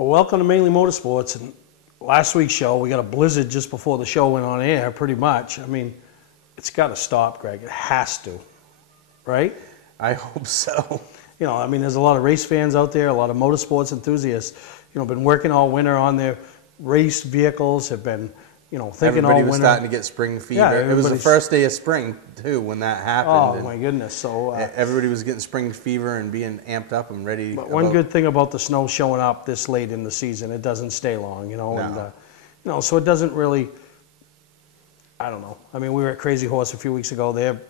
Well, welcome to Mainely Motorsports. And last week's show, we got a blizzard just before the show went on air, pretty much. I mean, it's got to stop, Greg. It has to, right? I hope so. You know, I mean, there's a lot of race fans out there, a lot of motorsports enthusiasts, you know, been working all winter on their race vehicles, have been, you know, thinking all winter. Everybody was starting to get spring fever. Yeah, it was the first day of spring, too, when that happened. Oh, my goodness. So everybody was getting spring fever and being amped up and ready. But one good thing about the snow showing up this late in the season, it doesn't stay long, you know. No. And, you know, so it doesn't really, I don't know. I mean, we were at Crazy Horse a few weeks ago. They're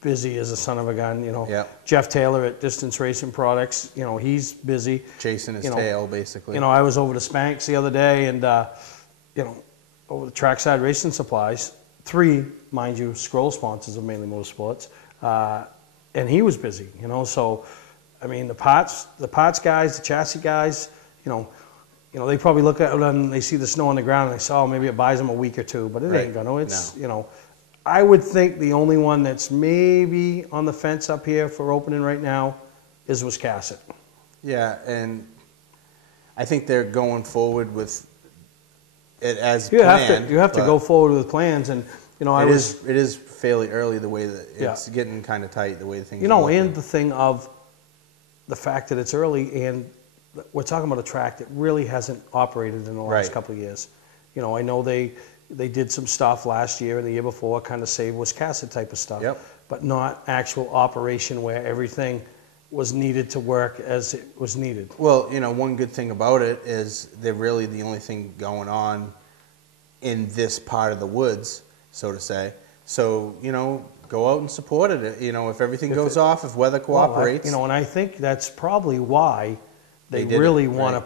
busy as a son of a gun, you know. Yep. Jeff Taylor at Distance Racing Products, you know, he's busy. Chasing his you know, tail, basically. You know, I was over to Spanx the other day and, you know, over to Trackside Racing Supplies, 3, mind you, scroll sponsors of Mainly Motorsports, and he was busy, you know. So, I mean, the parts guys, the chassis guys, you know, they probably look at it and they see the snow on the ground and they say, oh, maybe it buys them a week or two, but it ain't gonna. It's, you know, I would think the only one that's maybe on the fence up here for opening right now is Wiscasset. Yeah, and I think they're going forward with it as planned. You have to go forward with plans, and you know, it is fairly early the way that it's getting kind of tight the way things. You know, and the thing of the fact that it's early, and we're talking about a track that really hasn't operated in the last couple of years. You know, I know they did some stuff last year and the year before, kind of save Wiscasset type of stuff, but not actual operation where everything was needed to work as it was needed. Well, you know, one good thing about it is they're really the only thing going on in this part of the woods, so to say. So, you know, go out and support it. You know, if everything goes off, if weather cooperates. Well, you know, and I think that's probably why they really want to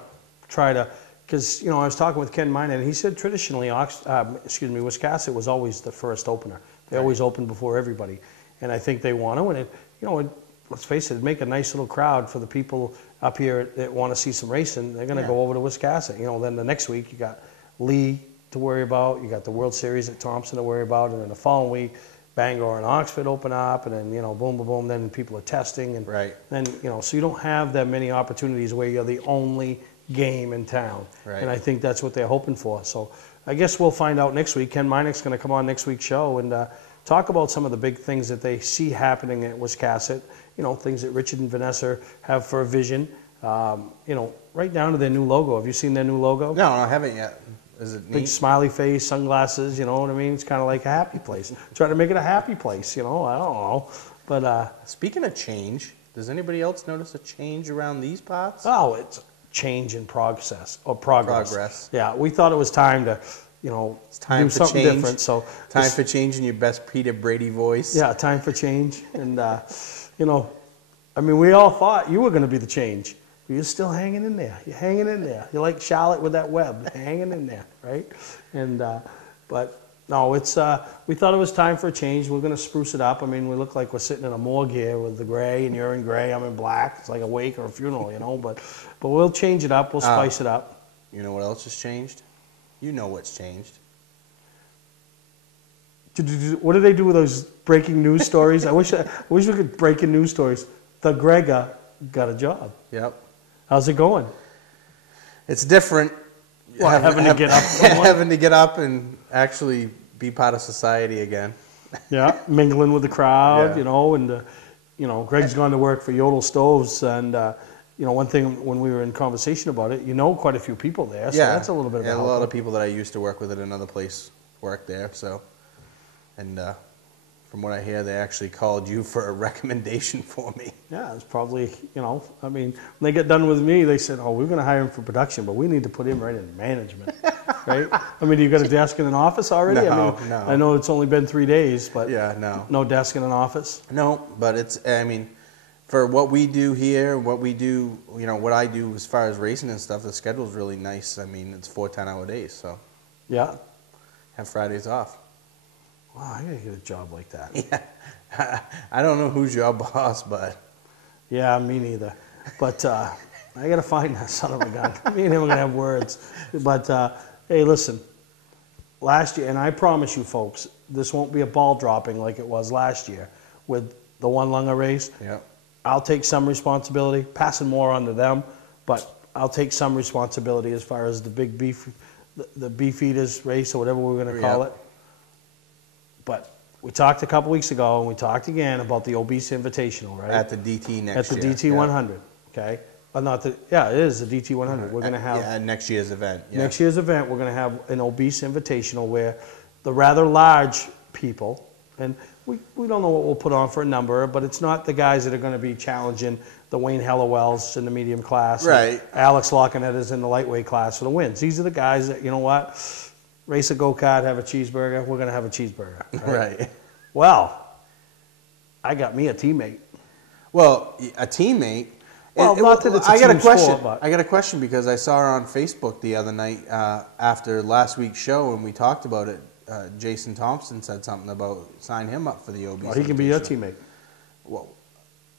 try to. Because, you know, I was talking with Ken Miner, and he said traditionally, Wiscasset was always the first opener. They always opened before everybody. And I think they want to, and you know, let's face it, it'd make a nice little crowd for the people up here that want to see some racing. They're going to go over to Wiscasset. You know, then the next week you got Lee to worry about, you got the World Series at Thompson to worry about, and then the following week, Bangor and Oxford open up, and then, you know, boom, boom, boom, then people are testing. And then, you know, so you don't have that many opportunities where you're the only game in town, and I think that's what they're hoping for. So I guess we'll find out next week. Ken Minick's going to come on next week's show and talk about some of the big things that they see happening at Wiscasset. You know, things that Richard and Vanessa have for a vision. You know, right down to their new logo. Have you seen their new logo? No, I haven't yet. Is it neat? Big smiley face, sunglasses. You know what I mean? It's kind of like a happy place. Trying to make it a happy place. You know, I don't know. But speaking of change, does anybody else notice a change around these parts? Oh, it's change in progress. Yeah, we thought it was time to, you know, do something different. So time for change in your best Peter Brady voice. Yeah, time for change. And you know, I mean, we all thought you were going to be the change. But you're still hanging in there. You're hanging in there. You're like Charlotte with that web, hanging in there, right? And but no, it's we thought it was time for a change. We're going to spruce it up. I mean, we look like we're sitting in a morgue here with the gray, and you're in gray, I'm in black. It's like a wake or a funeral, you know. But we'll change it up. We'll spice it up. You know what else has changed? You know what's changed. What do they do with those breaking news stories? I wish we could break in news stories. The Gregor got a job. Yep. How's it going? It's different. Having to get up. Having to get up and actually be part of society again. Yeah, mingling with the crowd, you know, and you know, Greg's gone to work for Yodel Stoves, and you know, one thing when we were in conversation about it, you know, quite a few people there, so that's a little bit of a lot of people that I used to work with at another place work there, so, and from what I hear, they actually called you for a recommendation for me. Yeah, it's probably, you know, I mean, when they get done with me, they said, oh, we're going to hire him for production, but we need to put him right in management, right? I mean, you got a desk in an office already? No, no. I know it's only been 3 days, but no desk in an office? No, but it's, I mean, for what we do here, what we do, you know, what I do as far as racing and stuff, the schedule's really nice. I mean, it's 4 10-hour days, so. Yeah. Have Fridays off. Wow, I gotta get a job like that. Yeah, I don't know who's your boss, but yeah, me neither. But I gotta find that son of a gun. Me and him are gonna have words. But hey, listen, last year, and I promise you, folks, this won't be a ball dropping like it was last year with the one lunger race. Yeah, I'll take some responsibility, passing more on to them, but I'll take some responsibility as far as the big beef, the beef eaters race or whatever we're going to call it. But we talked a couple weeks ago, and we talked again about the Obese Invitational, right? At the DT next year. At the DT 100, okay? Not the, yeah, it is the DT 100. We're going to have next year's event. Yeah. Next year's event, we're going to have an Obese Invitational where the rather large people, and we don't know what we'll put on for a number, but it's not the guys that are going to be challenging the Wayne Hellawells in the medium class. Right. Alex Lockenettas in the lightweight class for the wins. These are the guys that, you know what, race a go-kart, have a cheeseburger, we're going to have a cheeseburger. Right. Well, I got me a teammate. Well, a teammate. Well, not that it's a team sport, but I got a question because I saw her on Facebook the other night after last week's show, and we talked about it. Jason Thompson said something about sign him up for the OB. Well, he can be your teammate. Well,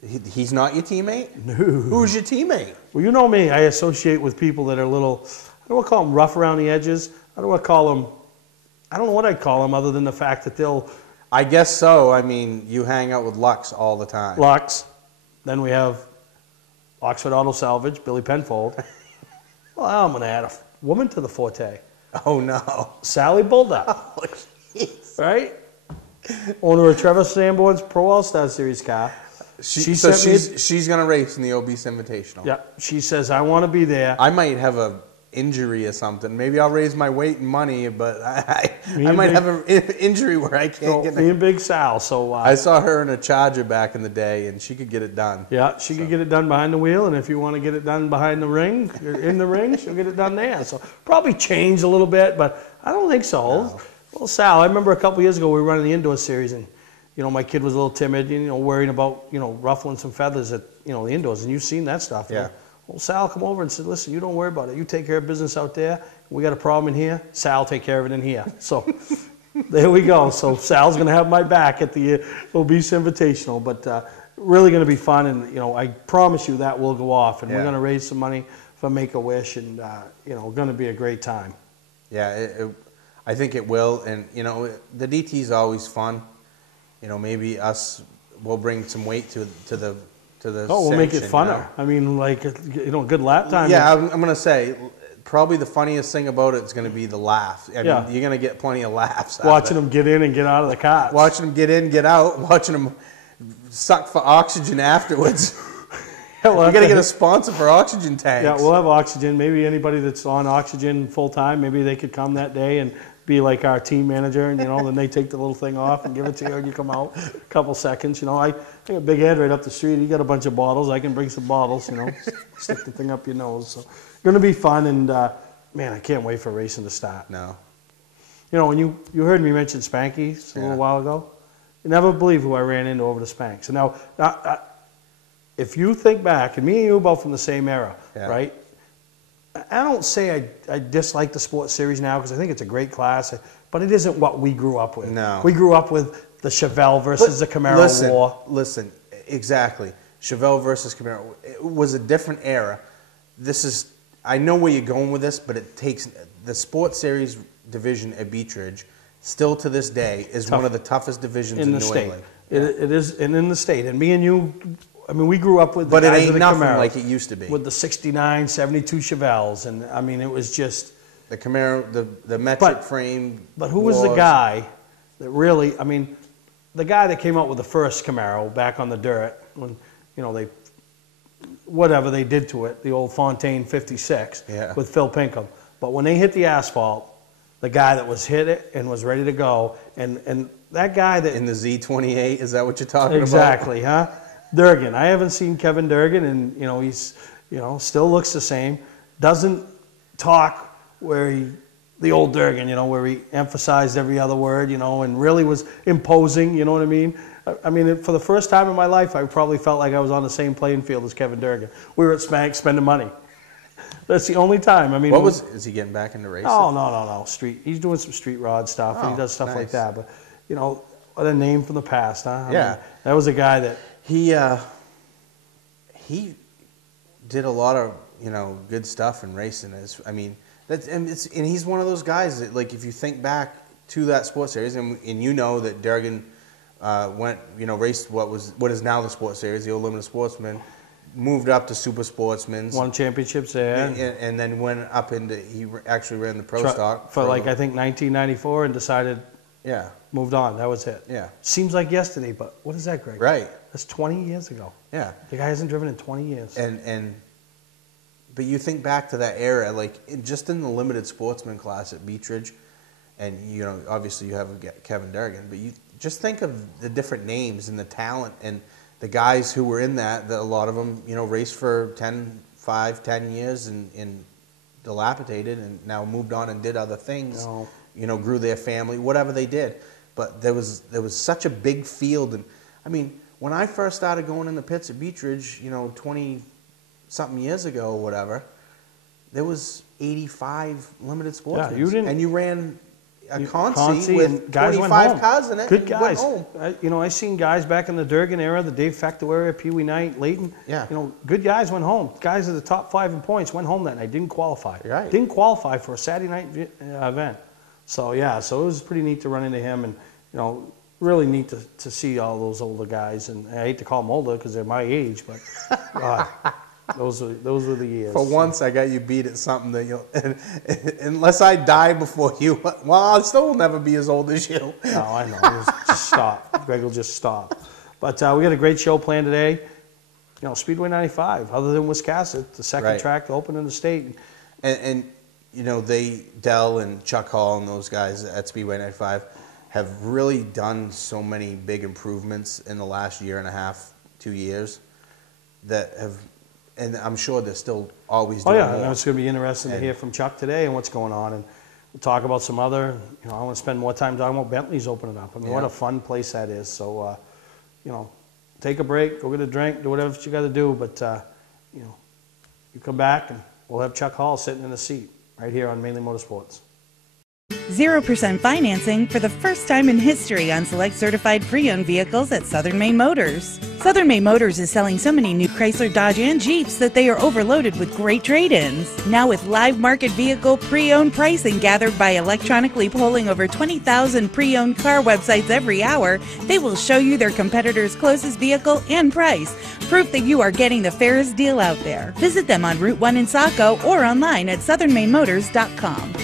he's not your teammate? No. Who's your teammate? Well, you know me. I associate with people that are a little, I don't want to call them rough around the edges. I don't want to call them, I don't know what I'd call them other than the fact that they'll... I guess so. I mean, you hang out with Lux all the time. Lux. Then we have Oxford Auto Salvage, Billy Penfold. Well, I'm going to add a woman to the forte. Oh, no. Sally Bulldog. Oh, jeez. Right? Owner of Trevor Sanborn's Pro All-Star Series car. She's going to race in the Obese Invitational. Yeah. She says, I want to be there. I might have a injury or something. Maybe I'll raise my weight and money, but I might have an injury where I can't get me and Big Sal. So I saw her in a Charger back in the day, and she could get it done. Yeah, she could get it done behind the wheel, and if you want to get it done behind the ring, in the ring, she'll get it done there. So probably change a little bit, but I don't think so. No. Well, Sal, I remember a couple years ago we were running the indoor series, and my kid was a little timid, worrying about ruffling some feathers at the indoors, and you've seen that stuff. Yeah. Well, Sal come over and said, listen, you don't worry about it. You take care of business out there. We got a problem in here. Sal take care of it in here. So there we go. So Sal's going to have my back at the Obese Invitational. But really going to be fun. And, I promise you that will go off. And we're going to raise some money for Make-A-Wish. And, going to be a great time. Yeah, I think it will. And, the DT's always fun. Maybe we'll bring some weight to the we'll make it funner. I mean, good lap time. Yeah, I'm going to say probably the funniest thing about it is going to be the laugh. I mean, you're going to get plenty of laughs. Watching them get in and get out of the cars. Watching them get in, get out. Watching them suck for oxygen afterwards. You got to get a sponsor for oxygen tanks. Yeah, we'll have oxygen. Maybe anybody that's on oxygen full time, maybe they could come that day and be like our team manager, and then they take the little thing off and give it to you, and you come out a couple seconds. I got a big head right up the street. He got a bunch of bottles. I can bring some bottles. Stick the thing up your nose. So, going to be fun, and man, I can't wait for racing to start. No. When you heard me mention Spanky's a little while ago, you never believe who I ran into over the Spanks. And now, if you think back, and me and you both from the same era, right? I don't say I dislike the sports series now because I think it's a great class, but it isn't what we grew up with. No. We grew up with the Chevelle versus the Camaro war. Listen, exactly. Chevelle versus Camaro. It was a different era. I know where you're going with this, but it takes the sports series division at Beechridge still to this day is one of the toughest divisions in New England. It is, and in the state. And me and you, we grew up with the but guys it ain't with the nothing Camaros, like it used to be. with the 69, 72 Chevelles, and it was just the Camaro, the metric frame. But who was the guy that really? The guy that came out with the first Camaro back on the dirt when they did to it, the old Fontaine 56 with Phil Pinkham. But when they hit the asphalt, the guy that was hit it and was ready to go, and that guy that in the Z28, is that what you're talking exactly, huh? Durgan. I haven't seen Kevin Durgan, and he's still looks the same. Doesn't talk where the old Durgan, where he emphasized every other word, and really was imposing. You know what I mean? For the first time in my life, I probably felt like I was on the same playing field as Kevin Durgan. We were at Spank spending money. That's the only time. Is he getting back into racing? Oh, no. Street. He's doing some street rod stuff, and he does stuff like that. But what a name from the past, huh? That was a guy that. He did a lot of good stuff in racing. And he's one of those guys that, like, if you think back to that sports series, and that Durgan went raced what is now the sports series, the old Limited Sportsman, moved up to Super Sportsman's. Won championships there. And then went up into, he actually ran the pro stock. For like, I think, 1994 and decided, moved on. That was it. Yeah. Seems like yesterday, but what is that, Greg? Right. That's 20 years ago. Yeah. The guy hasn't driven in 20 years. But you think back to that era, like just in the limited sportsman class at Beechridge, and obviously you have Kevin Durgan, but you just think of the different names and the talent and the guys who were in that a lot of them, raced for 5, 10 years and dilapidated and now moved on and did other things, grew their family, whatever they did. But there was such a big field. And I mean, when I first started going in the pits at Beechridge, 20-something years ago or whatever, there was 85 limited sportsmen. Yeah, and you ran a Consi with guys 25 cars in it. Good guys. Went home. I seen guys back in the Durgan era, the Dave Facto era, Pee Wee Knight, Leighton. Yeah. Good guys went home. Guys at the top 5 in points went home that night. Didn't qualify. Right. Didn't qualify for a Saturday night event. So yeah, so it was pretty neat to run into him, and really neat to see all those older guys. And I hate to call them older because they're my age, but God, those were the years. For once, I got you beat at something that unless I die before you, well, I still will never be as old as you. No, I know. Just stop. Greg will just stop. But we got a great show planned today. Speedway 95, other than Wiscasset, the second track to open in the state. And Dell and Chuck Hall and those guys at Speedway 95 have really done so many big improvements in the last year and a half, 2 years, that have, and I'm sure they're still always doing more. And it's going to be interesting to hear from Chuck today and what's going on. And we'll talk about some other, I want to spend more time talking about Bentley's opening up. I mean, what a fun place that is. So, take a break, go get a drink, do whatever you got to do. But, you come back and we'll have Chuck Hall sitting in the seat right here on Mainly Motorsports. 0% financing for the first time in history on select certified pre-owned vehicles at Southern Maine Motors. Southern Maine Motors is selling so many new Chrysler, Dodge, and Jeeps that they are overloaded with great trade-ins. Now with live market vehicle pre-owned pricing gathered by electronically polling over 20,000 pre-owned car websites every hour, they will show you their competitors' closest vehicle and price. Proof that you are getting the fairest deal out there. Visit them on Route 1 in Saco or online at southernmainmotors.com.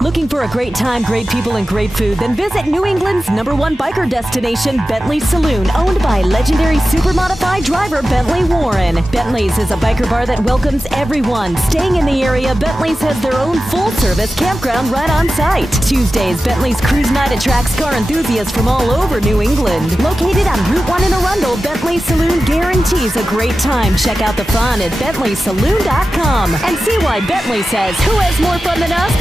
Looking for a great time, great people, and great food? Then visit New England's #1 biker destination, Bentley Saloon, owned by legendary super-modified driver Bentley Warren. Bentley's is a biker bar that welcomes everyone. Staying in the area, Bentley's has their own full-service campground right on site. Tuesdays, Bentley's Cruise Night attracts car enthusiasts from all over New England. Located on Route 1 in Arundel, Bentley Saloon guarantees a great time. Check out the fun at BentleySaloon.com and see why Bentley says, who has more fun than us?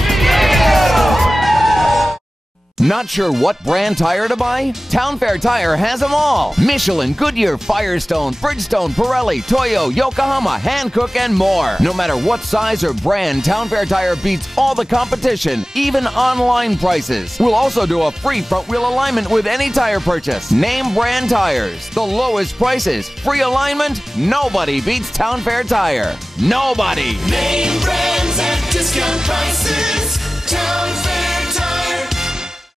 Not sure what brand tire to buy? Town Fair Tire has them all. Michelin, Goodyear, Firestone, Bridgestone, Pirelli, Toyo, Yokohama, Hankook, and more. No matter what size or brand, Town Fair Tire beats all the competition, even online prices. We'll also do a free front wheel alignment with any tire purchase. Name brand tires, the lowest prices, free alignment. Nobody beats Town Fair Tire. Nobody. Name brands at discount prices. Town Fair Tire.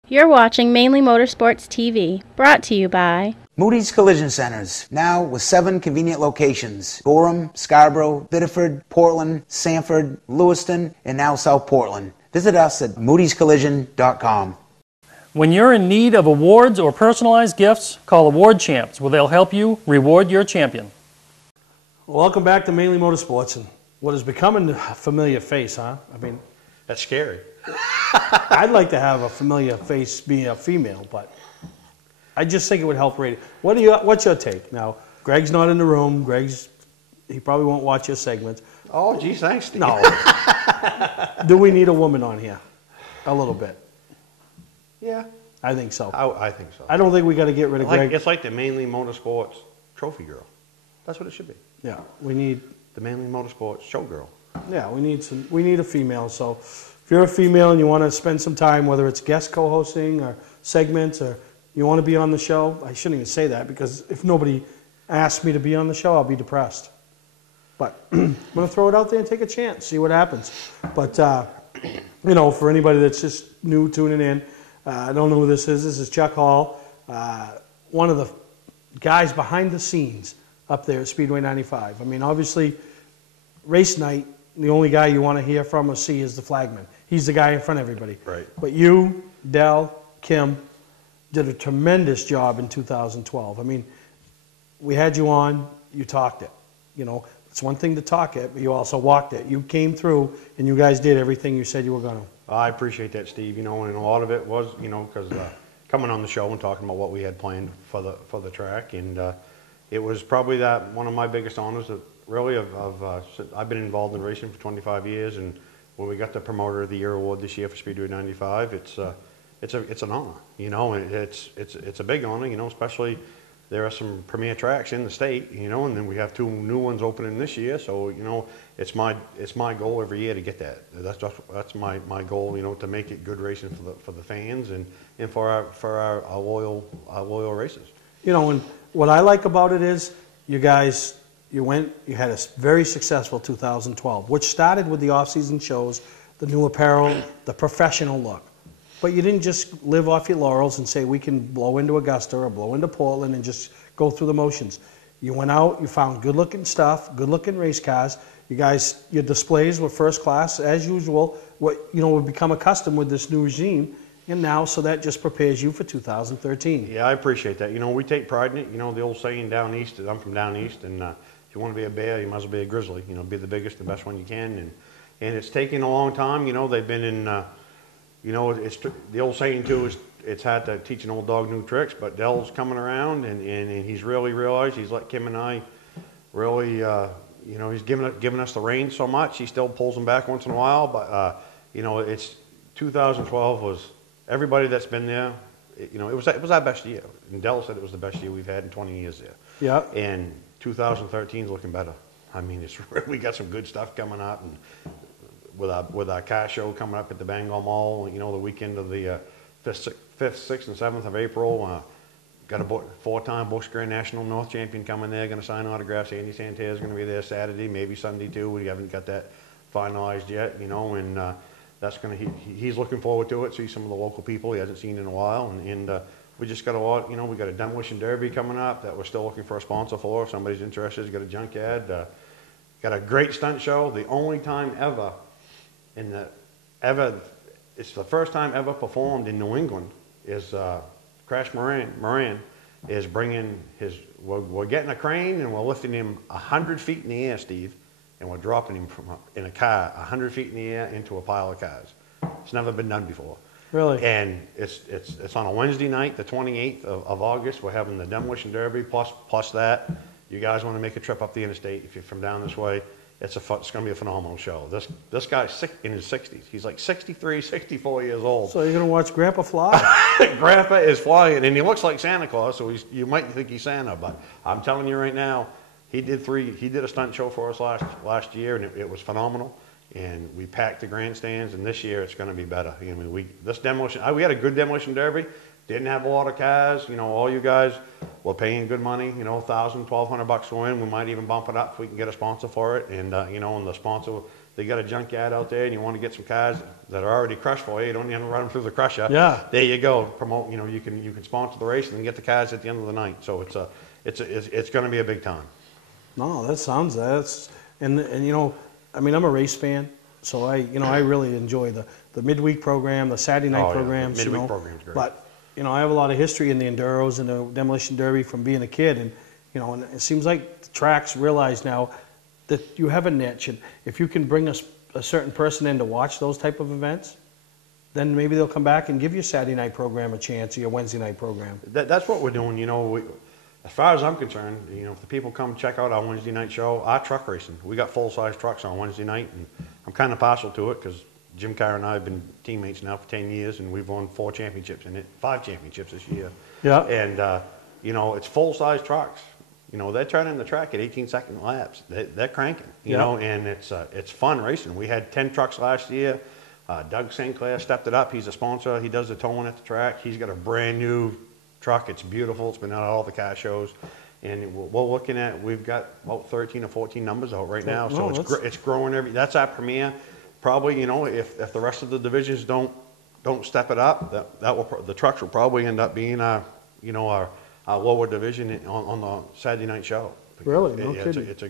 You're watching Mainly Motorsports TV, brought to you by Moody's Collision Centers, now with 7 convenient locations: Gorham, Scarborough, Biddeford, Portland, Sanford, Lewiston, and now South Portland. Visit us at moodyscollision.com. When you're in need of awards or personalized gifts, call Award Champs, where they'll help you reward your champion. Welcome back to Mainly Motorsports, and what is becoming a familiar face, huh? I mean, that's scary. I'd like to have a familiar face being a female, but I just think it would help radio. What's your take? Now, Greg's not in the room. He probably won't watch your segments. Oh, geez, thanks, Steve. No. Do we need a woman on here? A little bit. Yeah. I think so. I think so. I don't think we got to get rid of Greg. It's like the Mainly Motorsports trophy girl. That's what it should be. Yeah, we need the Mainly Motorsports showgirl. Yeah, we need a female. So if you're a female and you want to spend some time, whether it's guest co-hosting or segments, or you want to be on the show, I shouldn't even say that, because if nobody asks me to be on the show, I'll be depressed. But I'm going to throw it out there and take a chance, see what happens. But, for anybody that's just new tuning in, I don't know who this is. This is Chuck Hall, one of the guys behind the scenes up there at Speedway 95. I mean, obviously, race night, the only guy you want to hear from or see is the flagman. He's the guy in front of everybody. Right. But you, Dell, Kim, did a tremendous job in 2012. I mean, we had you on, you talked it. You know, it's one thing to talk it, but you also walked it. You came through, and you guys did everything you said you were going to. I appreciate that, Steve. You know, and a lot of it was, you know, because coming on the show and talking about what we had planned for the track, and it was probably that one of my biggest honors that really I've been involved in racing for 25 years, and when we got the Promoter of the Year award this year for Speedway 95, it's an honor, you know, and it's a big honor, you know, especially there are some premier tracks in the state, you know, and then we have 2 new ones opening this year, so you know, it's my goal every year to get that. That's my goal, you know, to make it good racing for the fans and for our loyal racers. You know, and what I like about it is you guys, you had a very successful 2012, which started with the off-season shows, the new apparel, the professional look. But you didn't just live off your laurels and say we can blow into Augusta or blow into Portland and just go through the motions. You went out, you found good-looking stuff, good-looking race cars. You guys, your displays were first class as usual. What you know, we've become accustomed with this new regime, and now so that just prepares you for 2013. Yeah, I appreciate that. You know, we take pride in it. You know, the old saying down east. I'm from down east, and if you want to be a bear, you might as well be a grizzly. You know, be the biggest, the best one you can, and it's taken a long time. You know, they've been in. You know, it's the old saying too is it's hard to teach an old dog new tricks, but Dell's coming around and he's really realized he's let Kim and I really, you know, he's given us the reins so much. He still pulls them back once in a while, but you know, it's 2012 was everybody that's been there. You know, it was our best year, and Dell said it was the best year we've had in 20 years there. Yeah. And 2013 is looking better. I mean, we got some good stuff coming up, and with our car show coming up at the Bangor Mall, you know, the weekend of the 5th, 6th, and 7th of April. Got a 4-time Busch Grand National North champion coming there, going to sign autographs. Andy Santerre is going to be there Saturday, maybe Sunday too. We haven't got that finalized yet, you know, and that's going to, he's looking forward to it. See some of the local people he hasn't seen in a while, and we just got a lot, you know, we got a demolition derby coming up that we're still looking for a sponsor for. If somebody's interested, got a junkyard. Got a great stunt show. The only time ever it's the first time ever performed in New England is Crash Moran is bringing we're getting a crane and we're lifting him 100 feet in the air, Steve, and we're dropping him in a car 100 feet in the air into a pile of cars. It's never been done before. Really? And it's on a Wednesday night, the 28th of August. We're having the demolition derby plus that. You guys want to make a trip up the interstate if you're from down this way. It's going to be a phenomenal show. This guy's in his 60s. He's like 63, 64 years old. So you're going to watch Grandpa fly? Grandpa is flying, and he looks like Santa Claus, so you might think he's Santa, but I'm telling you right now, he did a stunt show for us last year, and it was phenomenal. And we packed the grandstands, and this year it's going to be better. I mean, we had a good demolition derby. Didn't have a lot of cars. You know, all you guys were paying good money. You know, $1,000, $1,200 to win. We might even bump it up if we can get a sponsor for it. And you know, and the sponsor, they got a junkyard out there, and you want to get some cars that are already crushed for you. You don't even run them through the crusher. Yeah. There you go. Promote. You know, you can sponsor the race and then get the cars at the end of the night. So it's going to be a big time. No, that sounds and you know, I mean, I'm a race fan, so I really enjoy the midweek program, the Saturday night programs. The midweek program's great. But you know, I have a lot of history in the enduros and the demolition derby from being a kid, and you know, and it seems like the tracks realize now that you have a niche, and if you can bring a certain person in to watch those type of events, then maybe they'll come back and give your Saturday night program a chance or your Wednesday night program. That's what we're doing. You know, as far as I'm concerned, you know, if the people come check out our Wednesday night show, our truck racing, we got full-size trucks on Wednesday night, and I'm kind of partial to it because Jim Carr and I have been teammates now for 10 years, and we've won 4 championships in it, 5 championships this year. Yeah. And, you know, it's full-size trucks. You know, they're turning the track at 18-second laps. They're cranking, you know, and it's fun racing. We had 10 trucks last year. Doug St. Clair stepped it up. He's a sponsor. He does the towing at the track. He's got a brand-new truck. It's beautiful. It's been out at all the car shows. And we're looking at, we've got about 13 or 14 numbers out right now. So it's growing that's our premier. Probably, you know, if the rest of the divisions don't step it up, the trucks will probably end up being our lower division on the Saturday night show, Really? No Yeah, kidding. it's a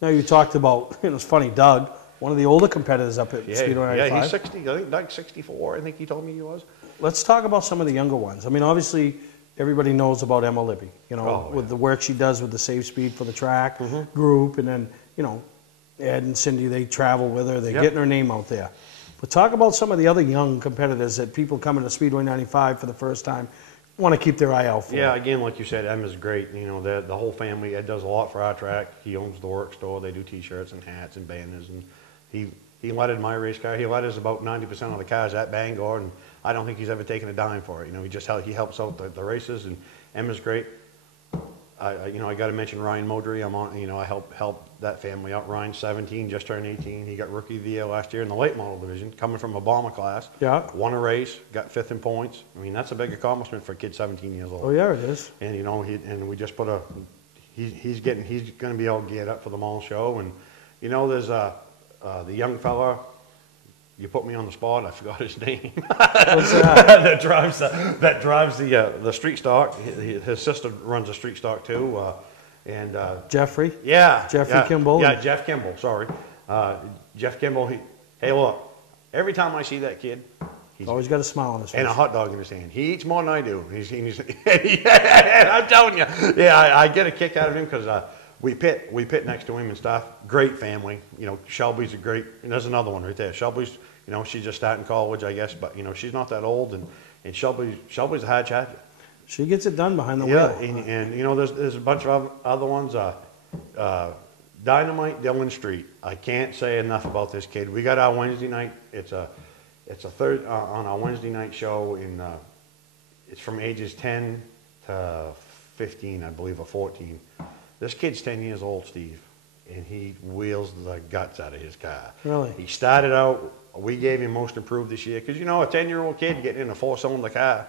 Now you talked about, it was funny, Doug, one of the older competitors up at Speedway 95. Yeah, he's 60. I think Doug's 64. I think he told me he was. Let's talk about some of the younger ones. I mean, obviously, everybody knows about Emma Libby, you know, with the work she does with the Safe Speed for the Track group, and then, you know, Ed and Cindy, they travel with her, they're getting her name out there. But talk about some of the other young competitors that people coming to Speedway 95 for the first time want to keep their eye out for. Yeah, again, like you said, Emma's great. You know, the whole family, Ed does a lot for our track. He owns the work store. They do T-shirts and hats and banners. And he letted my race car. He letters about 90% of the cars at Bangor, and I don't think he's ever taken a dime for it. You know, he helps out the races, and Emma's great. You know, I got to mention Ryan Modry. I help that family out. Ryan's 17, just turned 18. He got Rookie of the Year last year in the late model division, coming from a bomber class. Yeah. Won a race, got 5th in points. I mean, that's a big accomplishment for a kid 17 years old. Oh yeah, it is. And you know, we just put he's going to be all geared up for the mall show. And you know, there's the young fella. You put me on the spot. I forgot his name. What's that? that drives the street stock. His sister runs a street stock too. And Jeffrey. Yeah. Jeffrey Kimball. Yeah, Jeff Kimball. Sorry, Jeff Kimball. Hey, look. Every time I see that kid, he's always got a smile on his face and a hot dog in his hand. He eats more than I do. I'm telling you. Yeah, I get a kick out of him because we pit next to him and stuff. Great family. You know, Shelby's a great. And there's another one right there. Shelby's. You know, she's just starting college, I guess, but you know, she's not that old, and Shelby's a hard charger. She gets it done behind the wheel. wheel. And you know, there's a bunch of other ones. Dynamite Dylan Street. I can't say enough about this kid. We got our Wednesday night. It's a third on our Wednesday night show. It's from ages 10 to 15, I believe, or 14. This kid's 10 years old, Steve, and he wheels the guts out of his car. Really? He started out. We gave him most improved this year because, you know, a 10-year-old kid getting in a 4-cylinder car,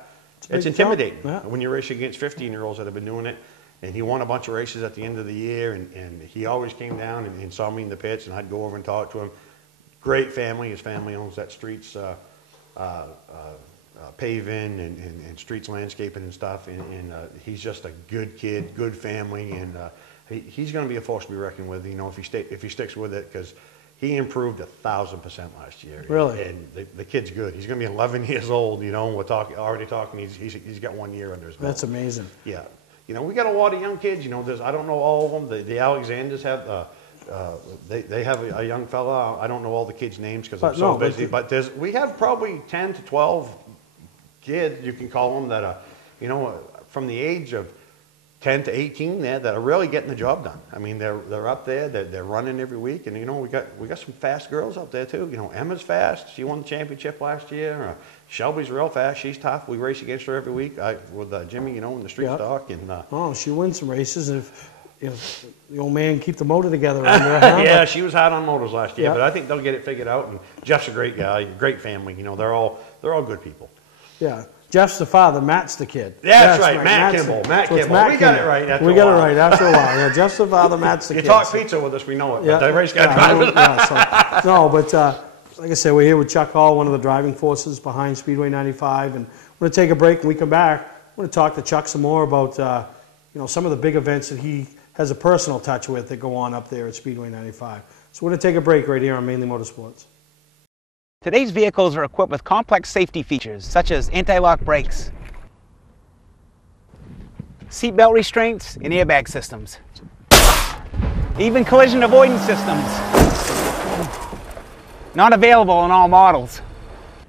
it's intimidating when you're racing against 15-year-olds that have been doing it. And he won a bunch of races at the end of the year, and he always came down and saw me in the pits, and I'd go over and talk to him. Great family. His family owns that Streets paving and Streets landscaping and stuff. And he's just a good kid, good family, and he's going to be a force to be reckoned with. You know, if he sticks with it, because he improved 1,000% last year. Really? And the kid's good. He's going to be 11 years old. You know, we're already talking. He's got 1 year under his belt. That's amazing. Yeah. You know, we got a lot of young kids. You know, I don't know all of them. The Alexanders have. They have a young fella. I don't know all the kids' names because I'm so busy. But we have probably 10 to 12 kids, you can call them, that are, you know, from the age of 10 to 18 there, that are really getting the job done. I mean, they're up there. They're running every week, and you know, we got some fast girls out there too. You know, Emma's fast. She won the championship last year. Shelby's real fast. She's tough. We race against her every week with Jimmy, you know, in the street stock. And she wins some races if the old man keep the motor together. Yeah, she was hot on motors last year, but I think they'll get it figured out. And Jeff's a great guy, great family. You know, they're all good people. Yeah. Jeff's the father, Matt's the kid. Yeah, that's right, Matt Kimball. Matt Kimball. We got it right after a while. We got it right after a while. Yeah, Jeff's the father, Matt's the kid. You talk pizza with us, we know it. Yeah. But the race car driver. Like I said, we're here with Chuck Hall, one of the driving forces behind Speedway 95, and we're going to take a break. When we come back, we're going to talk to Chuck some more about some of the big events that he has a personal touch with that go on up there at Speedway 95. So we're going to take a break right here on Mainly Motorsports. Today's vehicles are equipped with complex safety features such as anti-lock brakes, seatbelt restraints, and airbag systems, even collision avoidance systems. Not available in all models.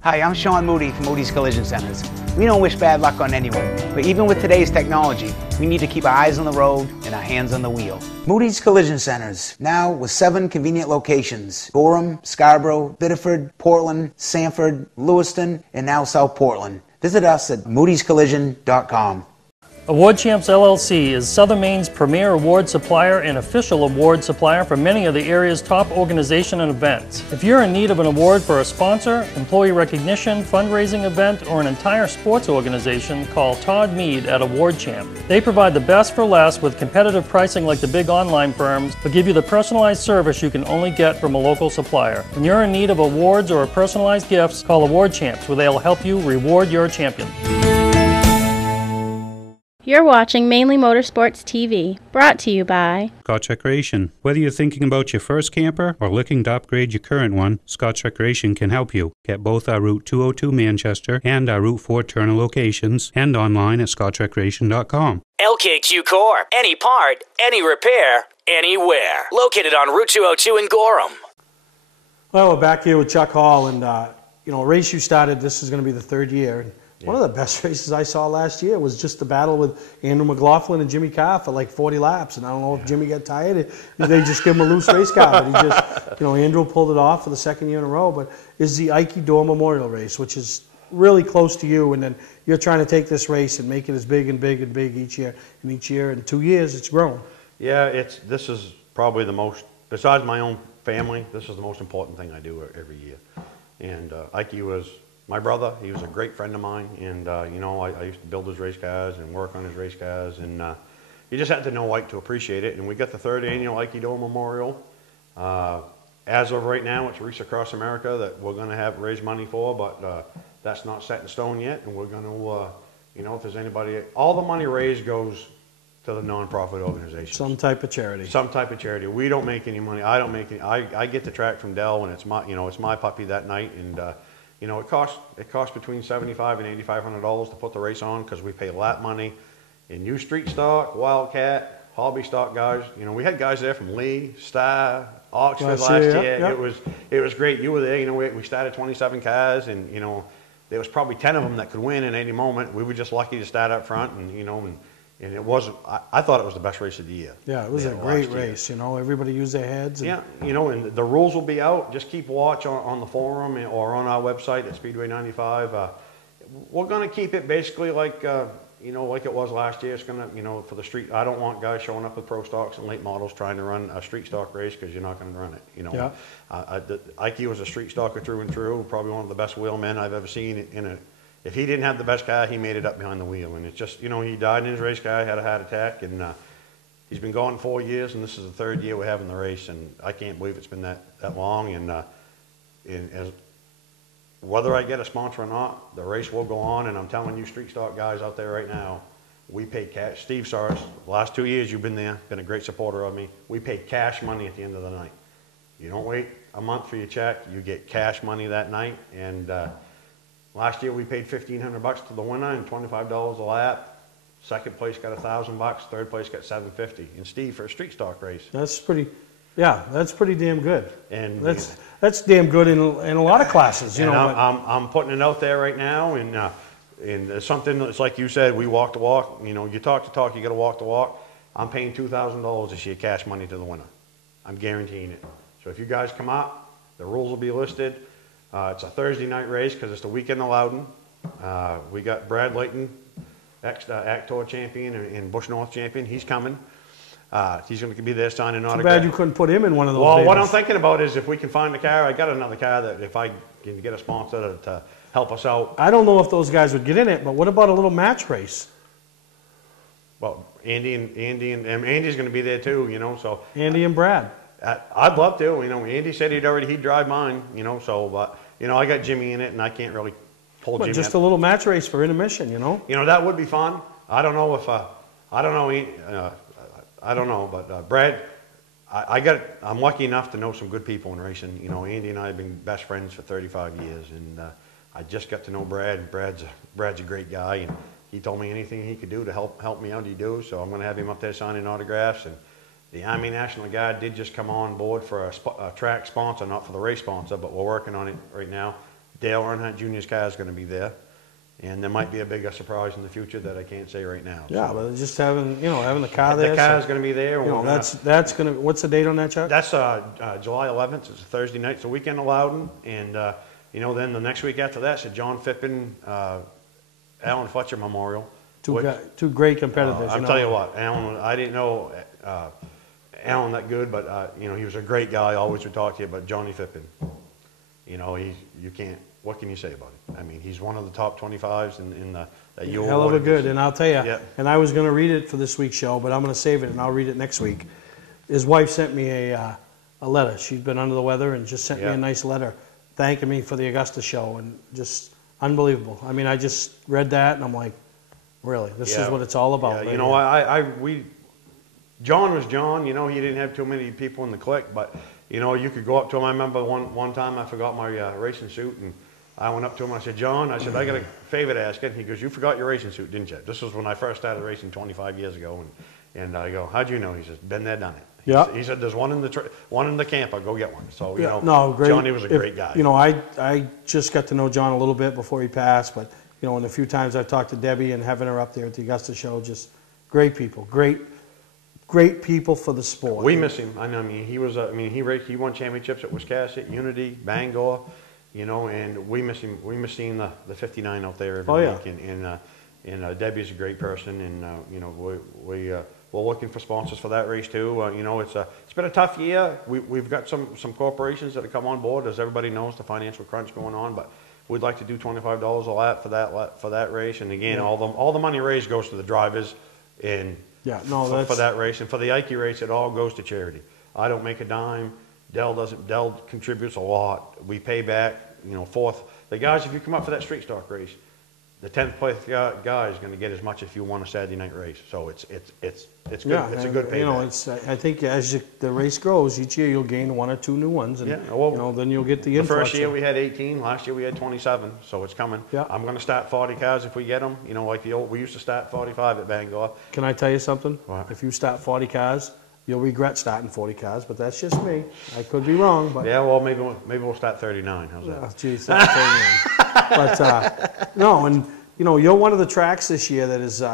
Hi, I'm Sean Moody from Moody's Collision Centers. We don't wish bad luck on anyone, but even with today's technology, we need to keep our eyes on the road and our hands on the wheel. Moody's Collision Centers, now with 7 convenient locations: Gorham, Scarborough, Biddeford, Portland, Sanford, Lewiston, and now South Portland. Visit us at moodyscollision.com. Award Champs LLC is Southern Maine's premier award supplier and official award supplier for many of the area's top organizations and events. If you're in need of an award for a sponsor, employee recognition, fundraising event, or an entire sports organization, call Todd Mead at Award Champ. They provide the best for less with competitive pricing like the big online firms, but give you the personalized service you can only get from a local supplier. When you're in need of awards or personalized gifts, call Award Champs, where they'll help you reward your champion. You're watching Mainly Motorsports TV, brought to you by Scotch Recreation. Whether you're thinking about your first camper or looking to upgrade your current one, Scotch Recreation can help you. Get both our Route 202 Manchester and our Route 4 Turner locations and online at scotchrecreation.com. LKQ Core. Any part, any repair, anywhere. Located on Route 202 in Gorham. Well, we're back here with Chuck Hall, and a race you started, this is going to be the third year. And one of the best races I saw last year was just the battle with Andrew McLaughlin and Jimmy Carr for like 40 laps. And I don't know if Jimmy got tired. They just give him a loose race car. But he just, Andrew pulled it off for the second year in a row. But it's the Ike Door Memorial Race, which is really close to you. And then you're trying to take this race and make it as big and big and big each year. And each year, in 2 years, it's grown. Yeah, this is probably the most, besides my own family, this is the most important thing I do every year. And Ike was my brother. He was a great friend of mine, and I used to build his race cars and work on his race cars, and you just had to know Ike to appreciate it. And we got the third annual Ike Door Memorial. As of right now, it's Race Across America that we're going to have raise money for, but that's not set in stone yet. And we're going to, if there's anybody, all the money raised goes to the nonprofit organization. Some type of charity. Some type of charity. We don't make any money. I don't make any. I get the track from Dell, and it's my puppy that night, and it costs between $7,500 and $8,500 to put the race on because we pay lap money in new street stock, Wildcat, hobby stock guys. We had guys there from Lee, Star, Oxford last year. Yeah. It was great. You were there. We started 27 cars, and there was probably 10 of them that could win in any moment. We were just lucky to start up front, and it wasn't. I thought it was the best race of the year. Yeah, it was a great race. Everybody used their heads. Yeah, and the rules will be out. Just keep watch on the forum or on our website at Speedway 95. We're going to keep it basically like like it was last year. It's going to for the street. I don't want guys showing up with pro stocks and late models trying to run a street stock race because you're not going to run it. Yeah. Ike was a street stalker through and through. Probably one of the best wheelmen I've ever seen in a. If he didn't have the best car, he made it up behind the wheel. And it's just, he died in his race car, had a heart attack, and he's been gone 4 years, and this is the third year we're having the race, and I can't believe it's been that long. And as whether I get a sponsor or not, the race will go on, and I'm telling you, street stock guys out there right now, we pay cash. Steve Sars, the last 2 years you've been there, been a great supporter of me. We pay cash money at the end of the night. You don't wait a month for your check. You get cash money that night, and last year we paid $1,500 to the winner and $25 a lap. Second place got $1,000. Third place got $750. And Steve, for a street stock race, that's pretty damn good. And that's damn good in a lot of classes. I'm putting it out there right now, and there's something that's like you said. We walk the walk. You talk the talk. You got to walk the walk. I'm paying $2,000 this year cash money to the winner. I'm guaranteeing it. So if you guys come up, the rules will be listed. It's a Thursday night race because it's the weekend of Loudon. We got Brad Layton, ex-Actor champion and Bush North champion. He's coming. He's going to be there signing autographs. Too bad you couldn't put him in one of those. Well, babies. what I'm thinking about is if we can find a car. I got another car that if I can get a sponsor to help us out. I don't know if those guys would get in it, but what about a little match race? Well, Andy's going to be there too. So Andy and Brad. I'd love to. Andy said he'd drive mine. But I got Jimmy in it, and I can't really pull Jimmy. Just a little match race for intermission. That would be fun. I don't know if I don't know, but Brad, I'm lucky enough to know some good people in racing. Andy and I have been best friends for 35 years, and I just got to know Brad. Brad's a great guy, and he told me anything he could do to help me out, he'd do. So I'm going to have him up there signing autographs. And the Army National Guard did just come on board for a track sponsor, not for the race sponsor, but we're working on it right now. Dale Earnhardt Jr.'s car is going to be there, and there might be a bigger surprise in the future that I can't say right now. Yeah, but just having the car there. The car is going to be there. That's going to. What's the date on that, Chuck? That's July 11th. It's a Thursday night. It's a weekend of Loudon, and then the next week after that's a John Phippen, Alan Fletcher Memorial. Two great competitors. I'll tell you what, Alan. I didn't know Alan that good, but he was a great guy. Always would talk to you. But Johnny Phippen, you can't. What can you say about it? I mean, he's one of the top 25s in that you hell of a good. And I'll tell you, yeah. And I was going to read it for this week's show, but I'm going to save it and I'll read it next week. His wife sent me a letter. She's been under the weather and just sent me a nice letter thanking me for the Augusta show, and just unbelievable. I mean, I just read that and I'm like, Really, this is what it's all about. Yeah, right you know, here. John was John. You know, he didn't have too many people in the clique, but you know, you could go up to him. I remember one time I forgot my racing suit, and I went up to him. I said, John, I said, I got a favor to ask you. He goes, you forgot your racing suit, didn't you? This was when I first started racing 25 years ago, and I go, how'd you know? He says, been there, done it. Yeah. He said, there's one in the camper. Go get one. So you know, no, great. Johnny was a great guy. You know, I just got to know John a little bit before he passed, but you know, and a few times I've talked to Debbie and having her up there at the Augusta show, just great people, great people for the sport. We miss him. I mean, he was. He raced. He won championships at Wiscasset, Unity, Bangor. You know, and we miss him. We miss seeing the 59 out there every week. And Debbie's a great person, and you know, we're looking for sponsors for that race too. You know, it's been a tough year. We've got some corporations that have come on board, as everybody knows, the financial crunch going on, but we'd like to do $25 a lap for that race. And again, all the money raised goes to the drivers, and for that race, and for the Ike race, it all goes to charity. I don't make a dime. Dell contributes a lot. We pay back. You know, the guys, if you come up for that street stock race, the 10th place guy is going to get as much if you won a Saturday night race. So it's good. Yeah, it's a good payback. You know, I think as the race grows, each year you'll gain 1 or 2 new ones, and you know, then you'll get the influx. The first year we had 18. Last year we had 27. So it's coming. Yeah. I'm going to start 40 cars if we get them. You know, like we used to start 45 at Bangor. Can I tell you something? What? If you start 40 cars, you'll regret starting 40 cars, but that's just me. I could be wrong, but yeah, well, maybe we'll start 39. How's that? Oh, geez, that's 39. But no, and you know, you're one of the tracks this year that is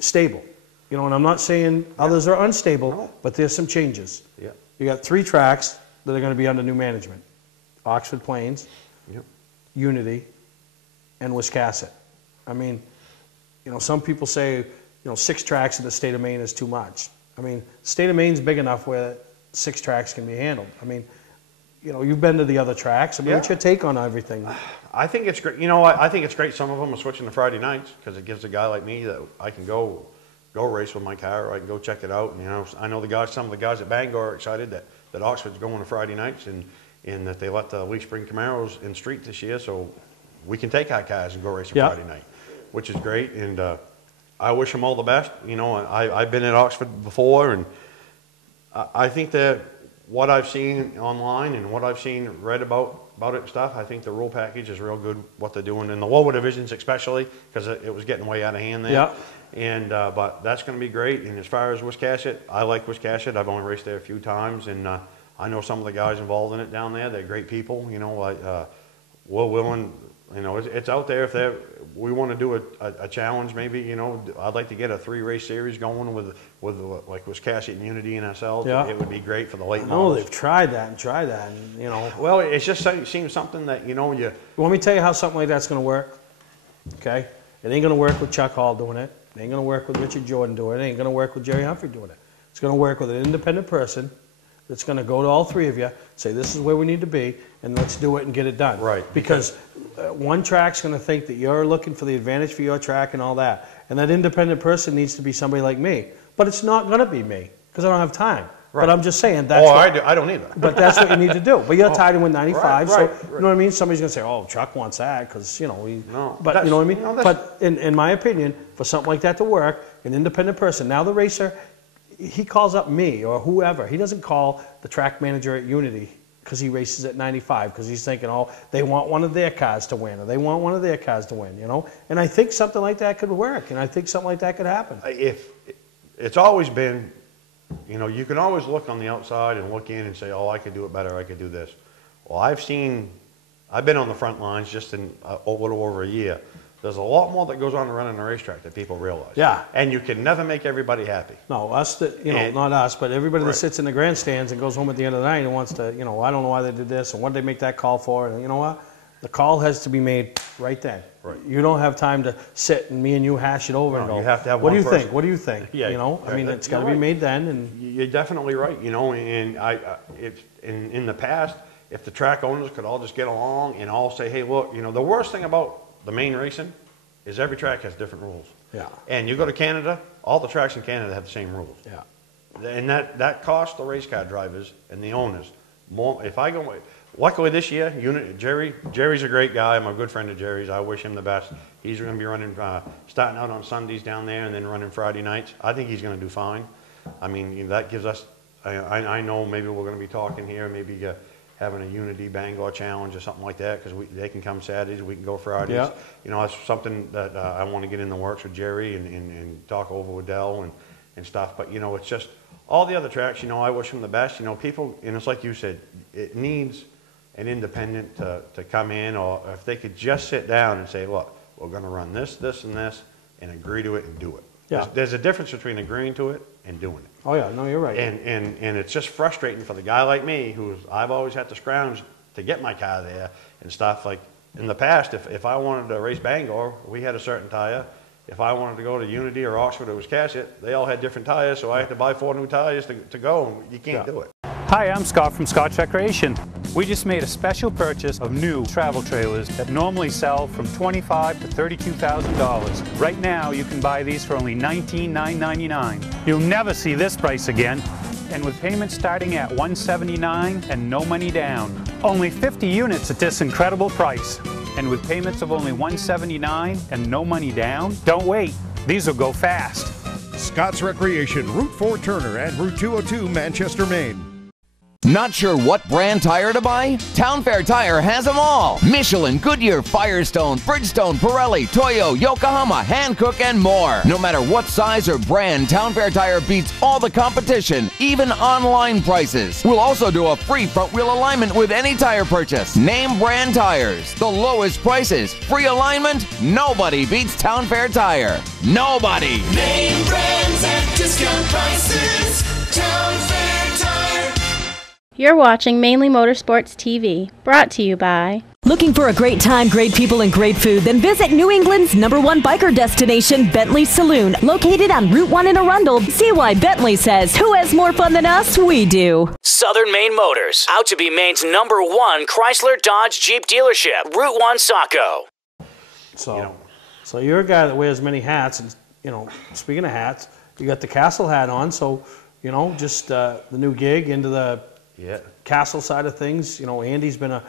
stable. You know, and I'm not saying others are unstable, but there's some changes. Yeah. You got 3 tracks that are going to be under new management: Oxford Plains, Unity, and Wiscasset. I mean, you know, some people say, you know, 6 tracks in the state of Maine is too much. I mean, the state of Maine's big enough where 6 tracks can be handled. I mean, you know, you've been to the other tracks. I mean, what's your take on everything? I think it's great. You know, I think it's great some of them are switching to Friday nights, because it gives a guy like me that I can go race with my car, or I can go check it out. And, you know, I know some of the guys at Bangor are excited that Oxford's going to Friday nights, and that they let the Leaf Spring Camaros in street this year, so we can take our cars and go race on Friday night, which is great. And I wish them all the best. You know, I've been at Oxford before, and I think that what I've seen online and what I've seen read about it and stuff, I think the rule package is real good, what they're doing in the lower divisions especially, because it was getting way out of hand there. Yeah. And but that's going to be great. And as far as Wiscasset, I like Wiscasset. I've only raced there a few times, and I know some of the guys involved in it down there. They're great people. You know, like Will Willen. You know, it's out there. If we want to do a challenge, maybe, you know, I'd like to get a 3-race series going with like Wiscasset and Unity and ourselves. Yeah. It would be great for the late I models. know they've tried that, and you know. Well, it's just seems something that, you know, you Want me to tell you how something like that's going to work? Okay, it ain't going to work with Chuck Hall doing it. It ain't going to work with Richard Jordan doing it. It ain't going to work with Jerry Humphrey doing it. It's going to work with an independent person that's going to go to all 3 of you, say this is where we need to be, and let's do it and get it done. Right. Because one track's going to think that you're looking for the advantage for your track and all that, and that independent person needs to be somebody like me. But it's not going to be me, because I don't have time. Right. But I'm just saying that's. I don't either. But that's what you need to do. But you're tied in with 95, right, so you know what I mean. Somebody's going to say, "Oh, Chuck wants that," because you know. No, but you know what I mean. No, but in my opinion, for something like that to work, an independent person. Now the racer, he calls up me or whoever. He doesn't call the track manager at Unity because he races at 95, because he's thinking, oh, they want one of their cars to win, or they want one of their cars to win, you know. And I think something like that could work, and I think something like that could happen. If it's always been, you know, you can always look on the outside and look in and say, oh, I could do it better, I could do this. Well, I've been on the front lines just in a little over a year. There's a lot more that goes on to running a racetrack that people realize. Yeah. And you can never make everybody happy. No, us that, you know, not us, but everybody that sits in the grandstands and goes home at the end of the night and wants to, you know, I don't know why they did this and what did they make that call for, and you know what? The call has to be made right then. Right. You don't have time to sit and me and you hash it over and go, you have to have what one do you person. think? What do you think? Yeah, you know, I mean, it's got to be right. made then. And you're definitely right, you know, and it's in the past, if the track owners could all just get along and all say, hey, look, you know, the worst thing about the Maine racing is every track has different rules. Yeah. And you go to Canada, all the tracks in Canada have the same rules. Yeah. And that costs the race car drivers and the owners more. If I go, luckily this year, Jerry's a great guy. I'm a good friend of Jerry's. I wish him the best. He's going to be running, starting out on Sundays down there and then running Friday nights. I think he's going to do fine. I mean, that gives us, I know maybe we're going to be talking here, maybe having a Unity Bangor challenge or something like that, because they can come Saturdays, we can go Fridays. Yeah. You know, that's something that I want to get in the works with Jerry and talk over with Dell and stuff. But, you know, it's just all the other tracks, you know, I wish them the best. You know, people, and it's like you said, it needs an independent to come in, or if they could just sit down and say, look, we're going to run this, this, and this, and agree to it and do it. Yeah. There's a difference between agreeing to it and doing it. Oh yeah, no, you're right. And it's just frustrating for the guy like me, I've always had to scrounge to get my car there and stuff. Like in the past, if I wanted to race Bangor, we had a certain tire. If I wanted to go to Unity or Oxford or Wiscasset, they all had different tires, so I had to buy 4 new tires to go, and you can't do it. Hi, I'm Scott from Scott's Recreation. We just made a special purchase of new travel trailers that normally sell from $25,000 to $32,000. Right now, you can buy these for only $19,999. You'll never see this price again. And with payments starting at $179 and no money down. Only 50 units at this incredible price. And with payments of only $179 and no money down, don't wait. These will go fast. Scott's Recreation, Route 4 Turner and Route 202 Manchester, Maine. Not sure what brand tire to buy? Town Fair Tire has them all. Michelin, Goodyear, Firestone, Bridgestone, Pirelli, Toyo, Yokohama, Hankook, and more. No matter what size or brand, Town Fair Tire beats all the competition, even online prices. We'll also do a free front wheel alignment with any tire purchase. Name brand tires, the lowest prices, free alignment. Nobody beats Town Fair Tire. Nobody. Name brands at discount prices. Town Fair Tire. You're watching Mainly Motorsports TV, brought to you by... Looking for a great time, great people, and great food? Then visit New England's #1 biker destination, Bentley Saloon, located on Route 1 in Arundel. See why Bentley says, who has more fun than us? We do. Southern Maine Motors, out to be Maine's #1 Chrysler Dodge Jeep dealership, Route 1 Saco. So you're a guy that wears many hats, and you know, speaking of hats, you got the Castle hat on, so you know, just the new gig into the Castle side of things. You know, Andy's been a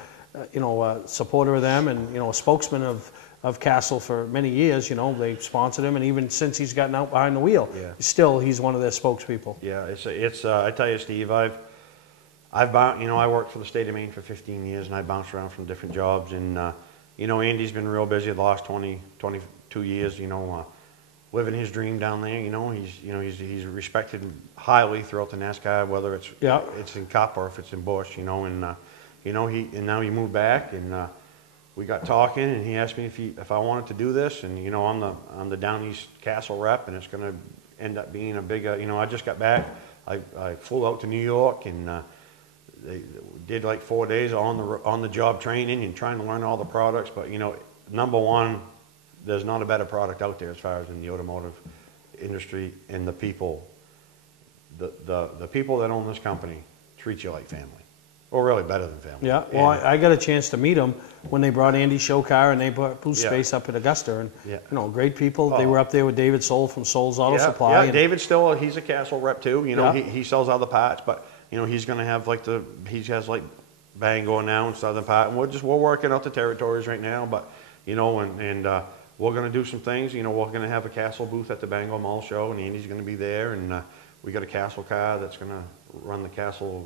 supporter of them, and you know, a spokesman of Castle for many years. You know, they sponsored him, and even since he's gotten out behind the wheel, still he's one of their spokespeople. Yeah, it's I tell you, Steve, I've you know, I worked for the state of Maine for 15 years, and I bounced around from different jobs, and you know, Andy's been real busy the last 22 years. You know, living his dream down there. You know, he's respected highly throughout the NASCAR, whether it's in Cup or if it's in Busch. You know, and you know, now he moved back, and we got talking, and he asked me if I wanted to do this, and you know, I'm the Down East Castle rep, and it's going to end up being a big. You know, I just got back. I flew out to New York, and they did like 4 days on the job training and trying to learn all the products. But you know, number one, there's not a better product out there as far as in the automotive industry, and the people. The people that own this company treat you like family. Or really better than family. Yeah, well, I got a chance to meet them when they brought Andy's show car and they brought Blue Space up at Augusta. And, you know, great people. They were up there with David Soul from Soul's Auto Supply. Yeah, David's still, he's a Castle rep too. You know, he sells other parts, but, you know, he's going to have like he has like Bangor now and Southern Part. And we're working out the territories right now, but, you know, and we're going to do some things. You know, we're going to have a Castle booth at the Bangor Mall show, and Andy's going to be there. And we got a Castle car that's going to run the Castle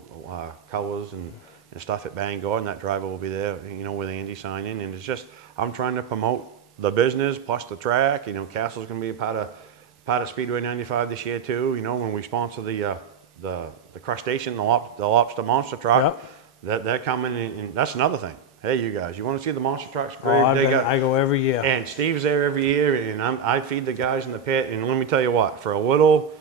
colors and stuff at Bangor, and that driver will be there, you know, with Andy signing. And it's just, I'm trying to promote the business plus the track. You know, Castle's going to be a part of Speedway 95 this year too. You know, when we sponsor the crustacean, the lobster monster truck, they're coming in, and that's another thing. Hey, you guys, you want to see the monster trucks? I go every year. And Steve's there every year, and I feed the guys in the pit. And let me tell you what, for a little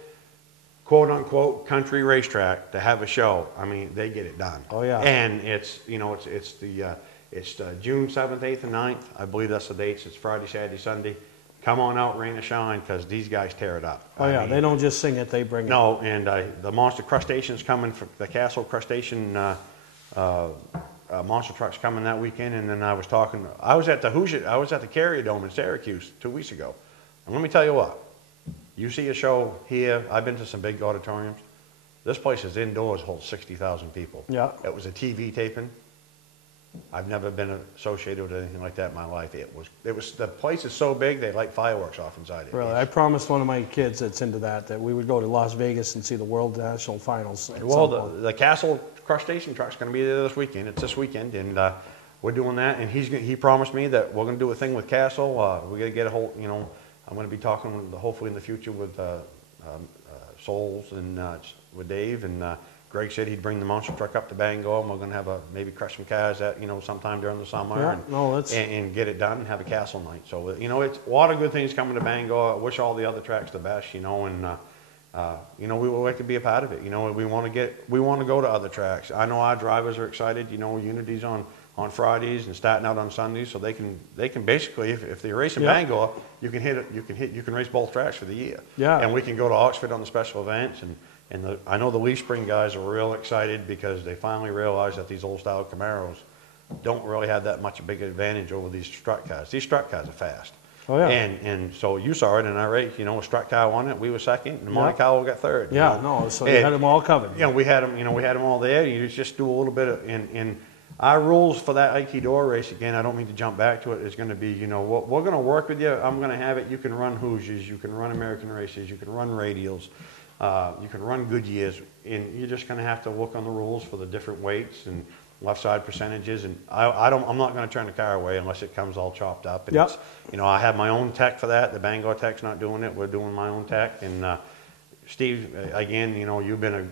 quote-unquote country racetrack to have a show, I mean, they get it done. Oh, yeah. And it's, you know, it's June 7th, 8th, and 9th. I believe that's the dates. It's Friday, Saturday, Sunday. Come on out, rain or shine, because these guys tear it up. Oh, yeah, they don't just sing it, they bring it. No, and the monster crustaceans coming, from the Castle crustacean monster trucks coming that weekend. And then I was at the Carrier Dome in Syracuse 2 weeks ago. And let me tell you what. You see a show here, I've been to some big auditoriums. This place is indoors, holds 60,000 people. Yeah. It was a TV taping. I've never been associated with anything like that in my life. It was the place is so big they light fireworks off inside it. Really, I promised one of my kids that's into that we would go to Las Vegas and see the World National Finals. Well, the Castle Crustacean Truck's going to be there this weekend. It's this weekend, and we're doing that. And he promised me that we're going to do a thing with Castle. We're going to get a whole, I'm going to be talking hopefully in the future with Souls and with Dave, and Greg said he'd bring the monster truck up to Bangor, and we're going to have maybe crush some cars at sometime during the summer, and get it done and have a Castle night. So it's a lot of good things coming to Bangor. I wish all the other tracks the best, and we would like to be a part of it. We want to go to other tracks. I know our drivers are excited. Unity's on Fridays and starting out on Sundays, so they can basically, if they race in Bangor, you can race both tracks for the year. Yeah. And we can go to Oxford on the special events, and I know the Leaf Spring guys are real excited because they finally realized that these old style Camaros don't really have that much a big advantage over these strut cars. These strut cars are fast. Oh yeah. And so you saw it in our race. A strut car won it. We were second, and Monte Carlo got third. Yeah. So you had them all covered. We had them. We had them all there. You just do a little bit of in our rules for that Aikido race. Again, I don't mean to jump back to it. Is going to be we're going to work with you. I'm going to have it. You can run Hoosiers. You can run American races. You can run radials. You can run Goodyears, and you're just going to have to look on the rules for the different weights and left side percentages. And I'm not going to turn the car away unless it comes all chopped up. And it's, I have my own tech for that. The Bangor tech's not doing it. We're doing my own tech. And Steve, again, you've been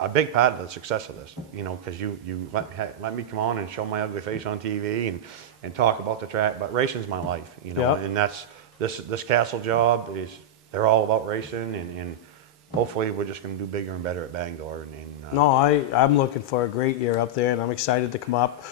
a big part of the success of this. Because you let me come on and show my ugly face on TV and talk about the track. But racing's my life. And that's this Castle job is they're all about racing and hopefully we're just going to do bigger and better at Bangor. No, I'm looking for a great year up there, and I'm excited to come up.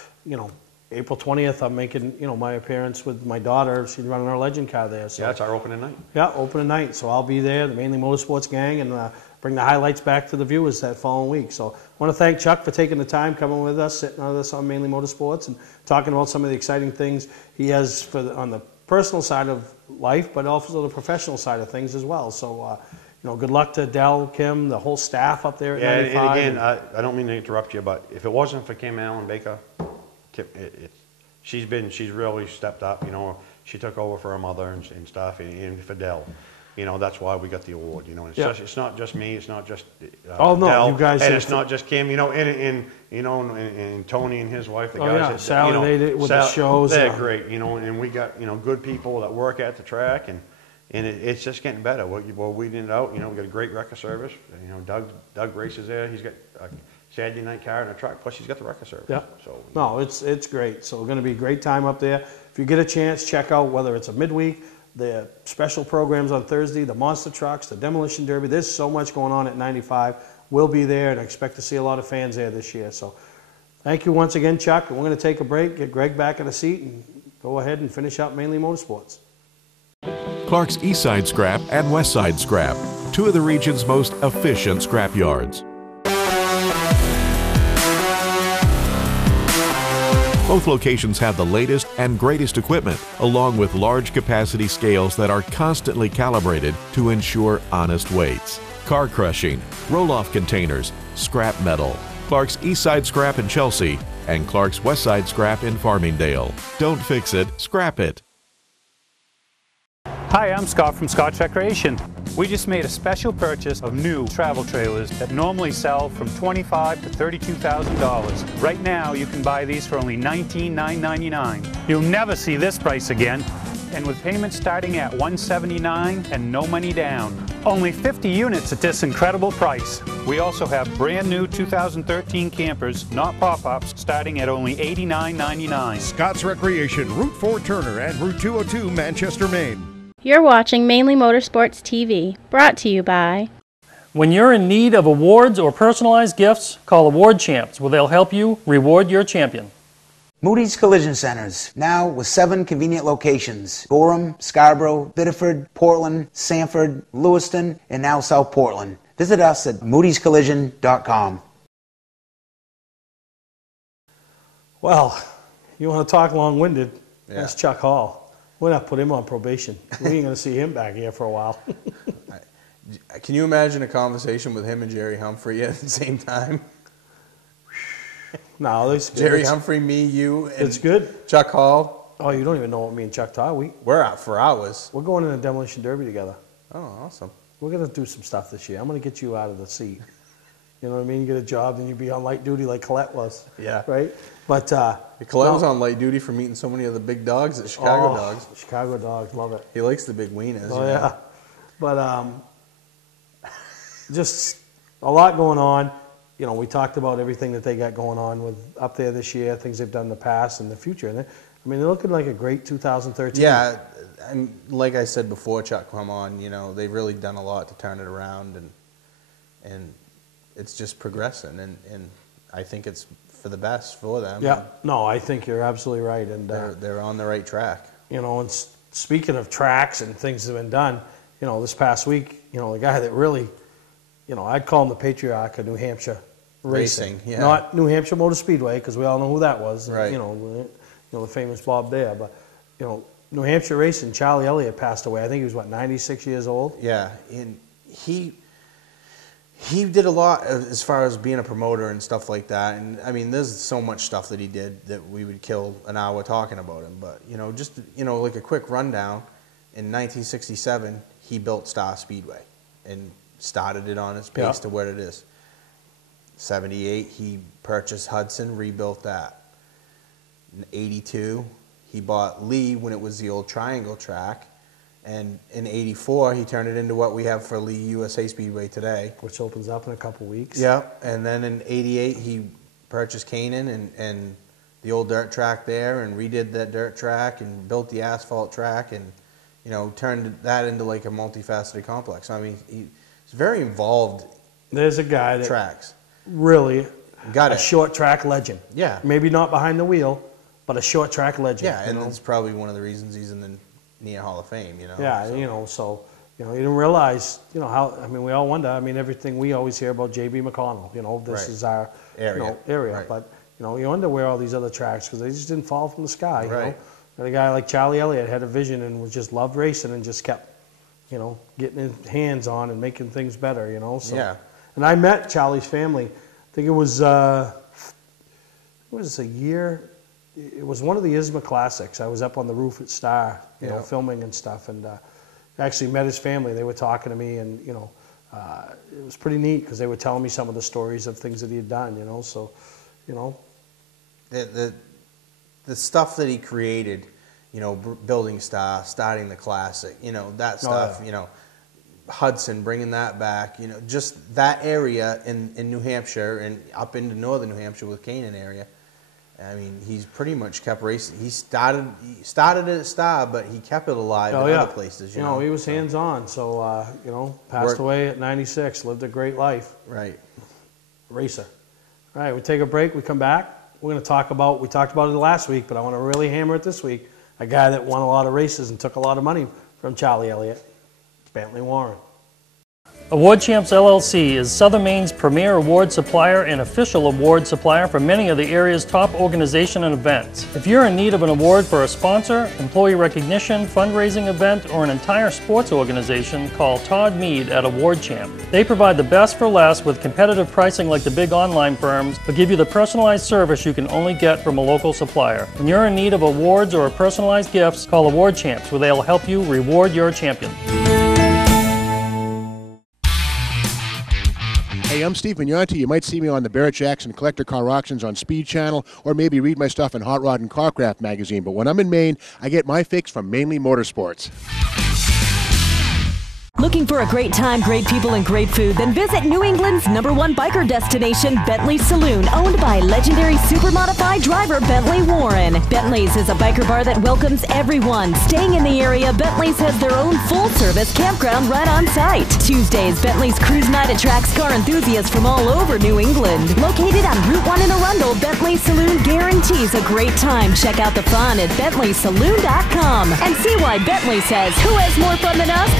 April 20th, I'm making my appearance with my daughter. She's running our Legend car there. So. Yeah, it's our opening night. Yeah, opening night. So I'll be there, the Mainly Motorsports gang, and bring the highlights back to the viewers that following week. So I want to thank Chuck for taking the time, coming with us, sitting with us on Mainly Motorsports, and talking about some of the exciting things he has on the personal side of life, but also the professional side of things as well. So. Good luck to Del, Kim, the whole staff up there at 95. And again, I don't mean to interrupt you, but if it wasn't for Kim Allen Baker, she's really stepped up. She took over for her mother and stuff, and for Del. That's why we got the award. It's not just me. It's not just Del, you guys. And it's not just Kim. And Tony and his wife. The guys Sally, they did with the shows. They're great. And we got good people that work at the track and it's just getting better. We're weeding it out. We got a great wrecker service. Doug races there. He's got a Saturday night car and a truck. Plus, he's got the wrecker service. Yeah. So no, it's great. So it's going to be a great time up there. If you get a chance, check out whether it's a midweek, the special programs on Thursday, the monster trucks, the demolition derby. There's so much going on at 95. We'll be there, and I expect to see a lot of fans there this year. So thank you once again, Chuck. We're going to take a break, get Greg back in the seat, and go ahead and finish up Mainly Motorsports. Clark's Eastside Scrap and Westside Scrap, two of the region's most efficient scrap yards. Both locations have the latest and greatest equipment, along with large capacity scales that are constantly calibrated to ensure honest weights. Car crushing, roll-off containers, scrap metal. Clark's Eastside Scrap in Chelsea and Clark's Westside Scrap in Farmingdale. Don't fix it, scrap it. Hi, I'm Scott from Scott's Recreation. We just made a special purchase of new travel trailers that normally sell from $25,000 to $32,000. Right now, you can buy these for only $19,999. You'll never see this price again. And with payments starting at $179 and no money down. Only 50 units at this incredible price. We also have brand new 2013 campers, not pop-ups, starting at only $89.99. Scott's Recreation, Route 4 Turner and Route 202 Manchester, Maine. You're watching Mainly Motorsports TV, brought to you by... When you're in need of awards or personalized gifts, call Award Champs, where they'll help you reward your champion. Moody's Collision Centers, now with 7 convenient locations. Gorham, Scarborough, Biddeford, Portland, Sanford, Lewiston, and now South Portland. Visit us at moodyscollision.com. Well, you want to talk long-winded? Yeah. That's Chuck Hall. We're not put him on probation. We ain't going to see him back here for a while. Can you imagine a conversation with him and Jerry Humphrey at the same time? No, it's Jerry Humphrey, me, you, and it's good. Chuck Hall. Oh, you don't even know what me and Chuck talk. We're out for hours. We're going in a demolition derby together. Oh, awesome. We're going to do some stuff this year. I'm going to get you out of the seat. You know what I mean? You get a job, then you be on light duty like Colette was. Yeah. Right? But Colette was on light duty for meeting so many of the big dogs at Chicago Dogs. Chicago Dogs, love it. He likes the big wieners. Oh, yeah. But just a lot going on. You know, we talked about everything that they got going on with up there this year, things they've done in the past and the future. And I mean, they're looking like a great 2013. Yeah, and like I said before, Chuck come on, you know, they've really done a lot to turn it around, and it's just progressing, and I think it's for the best for them. Yeah, no, I think you're absolutely right. And they're on the right track. You know, and speaking of tracks and things that have been done, you know, this past week, you know, the guy that really, you know, I'd call him the patriarch of New Hampshire racing. Yeah. Not New Hampshire Motor Speedway, because we all know who that was. Right. You know, the famous Bob Dare. But, you know, New Hampshire racing, Charlie Elliott passed away. I think he was, 96 years old? Yeah, and he did a lot as far as being a promoter and stuff like that. And, I mean, there's so much stuff that he did that we would kill an hour talking about him. But, you know, just, you know, like a quick rundown, in 1967, he built Star Speedway and started it on its pace to what it is. 78, he purchased Hudson, rebuilt that. In 82, he bought Lee when it was the old triangle track. And in 84, he turned it into what we have for Lee USA Speedway today. Which opens up in a couple weeks. Yeah, and then in 88, he purchased Canaan and the old dirt track there and redid that dirt track and built the asphalt track and, you know, turned that into like a multifaceted complex. I mean, he's very involved. There's a guy that tracks. Really got a short track legend. Yeah. Maybe not behind the wheel, but a short track legend. Yeah, and you know? that's probably one of the reasons he's in the near Hall of Fame, you know. Yeah, so. you know, so, you know, you didn't realize, you know, how, I mean, we all wonder, I mean, everything we always hear about J.B. McConnell, you know, this is our area. You know, area. Right. But, you know, you wonder where all these other tracks, because they just didn't fall from the sky, you Right. know. And a guy like Charlie Elliott had a vision and was just loved racing and just kept, you know, getting his hands on and making things better, you know. So. Yeah. And I met Charlie's family, I think it was a year, it was one of the ISMA Classics. I was up on the roof at Star, you know, filming and stuff, and actually met his family. They were talking to me, and, you know, it was pretty neat because they were telling me some of the stories of things that he had done, you know, so, you know. The stuff that he created, you know, building Star, starting the Classic, you know, that stuff, you know, Hudson, bringing that back, you know, just that area in New Hampshire and up into northern New Hampshire with Canaan area. I mean, he's pretty much kept racing. He started it at Star, but he kept it alive in other places. You know, he was hands-on, so, you know, passed away at 96, lived a great life. Right. Racer. All right, we take a break, we come back. We're going to talk about, we talked about it last week, but I want to really hammer it this week. A guy that won a lot of races and took a lot of money from Charlie Elliott. Bentley Warren. Award Champs LLC is Southern Maine's premier award supplier and official award supplier for many of the area's top organizations and events. If you're in need of an award for a sponsor, employee recognition, fundraising event, or an entire sports organization, call Todd Mead at Award Champ. They provide the best for less with competitive pricing like the big online firms, but give you the personalized service you can only get from a local supplier. When you're in need of awards or personalized gifts, call Award Champs, where they'll help you reward your champion. Hey, I'm Steve Mignonti. You might see me on the Barrett Jackson Collector Car Auctions on Speed Channel, or maybe read my stuff in Hot Rod and Carcraft magazine. But when I'm in Maine, I get my fix from Mainely Motorsports. Looking for a great time, great people, and great food? Then visit New England's #1 biker destination, Bentley Saloon, owned by legendary super modified driver Bentley Warren. Bentley's is a biker bar that welcomes everyone. Staying in the area, Bentley's has their own full-service campground right on site. Tuesdays, Bentley's Cruise Night attracts car enthusiasts from all over New England. Located on Route 1 in Arundel, Bentley Saloon guarantees a great time. Check out the fun at BentleySaloon.com and see why Bentley says, who has more fun than us?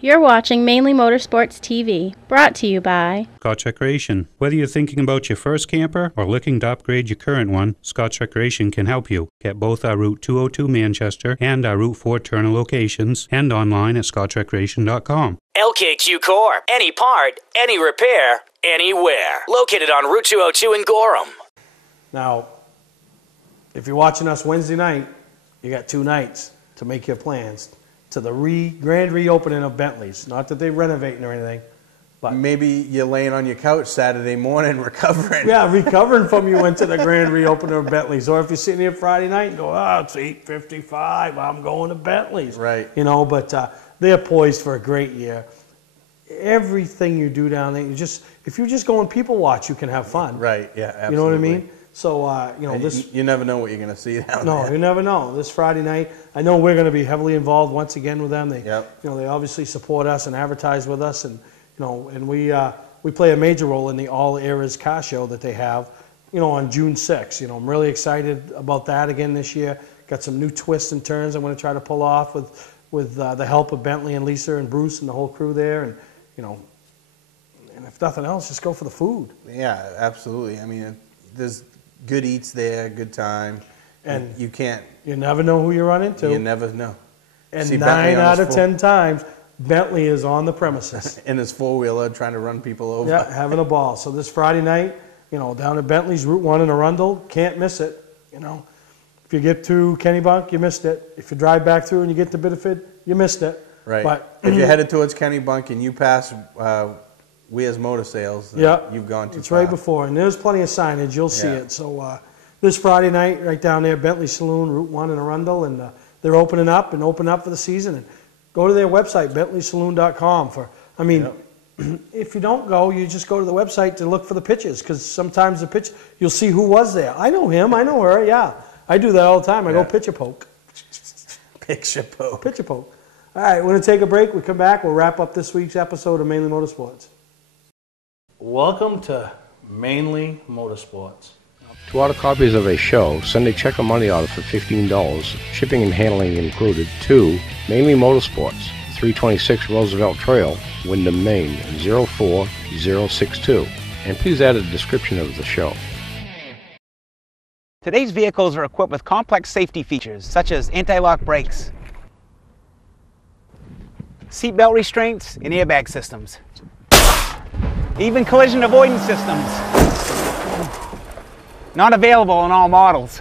You're watching Mainly Motorsports TV, brought to you by Scotch Recreation. Whether you're thinking about your first camper or looking to upgrade your current one, Scotch Recreation can help you. Get both our Route 202 Manchester and our Route 4 Turner locations and online at scotchrecreation.com. LKQ Core. Any part, any repair, anywhere. Located on Route 202 in Gorham. Now, if you're watching us Wednesday night, you got 2 nights to make your plans to the grand reopening of Bentley's. Not that they're renovating or anything, but maybe you're laying on your couch Saturday morning recovering. Yeah, recovering from you went to the grand reopening of Bentley's. Or if you're sitting here Friday night and go, oh, it's 8:55, I'm going to Bentley's. Right. You know, but they're poised for a great year. Everything you do down there, if you're just going people watch, you can have fun. Right, yeah, absolutely. You know what I mean? So, you never know what you're going to see down there. No, you never know. This Friday night, I know we're going to be heavily involved once again with them. They, they obviously support us and advertise with us, and and we play a major role in the All Eras car show that they have, on June 6th. I'm really excited about that again this year. Got some new twists and turns I'm going to try to pull off with the help of Bentley and Lisa and Bruce and the whole crew there, and and if nothing else, just go for the food. Yeah, absolutely. I mean, there's good eats there, good time, and you never know who you run into. You never know. And 9 out of 10 times, Bentley is on the premises in his 4-wheeler trying to run people over. Yeah, having a ball. So this Friday night, down at Bentley's Route 1 in Arundel, can't miss it. If you get to Kennebunk, you missed it. If you drive back through and you get to Biddeford, you missed it. Right. But if you're headed towards Kennebunk and you pass Weir's Motor Sales, you've gone too it's far. right before, and there's plenty of signage. You'll see it. So this Friday night, right down there, Bentley Saloon, Route 1 in Arundel, and they're opening up for the season. And go to their website, BentleySaloon.com. If you don't go, you just go to the website to look for the pictures, because sometimes you'll see who was there. I know him, I know her, yeah. I do that all the time. I go picture poke. Picture poke. Picture poke. All right, we're going to take a break. We come back. We'll wrap up this week's episode of Mainly Motorsports. Welcome to Mainly Motorsports. To order copies of a show, send a check or money order for $15, shipping and handling included, to Mainly Motorsports, 326 Roosevelt Trail, Windham, Maine, 04062. And please add a description of the show. Today's vehicles are equipped with complex safety features such as anti-lock brakes, seatbelt restraints, and airbag systems. Even collision avoidance systems. Not available in all models.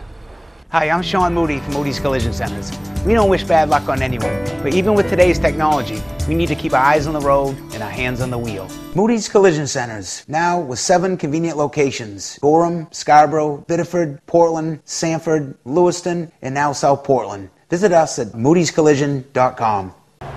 Hi, I'm Sean Moody from Moody's Collision Centers. We don't wish bad luck on anyone, but even with today's technology, we need to keep our eyes on the road and our hands on the wheel. Moody's Collision Centers, now with 7 convenient locations: Gorham, Scarborough, Biddeford, Portland, Sanford, Lewiston, and now South Portland. Visit us at moodyscollision.com.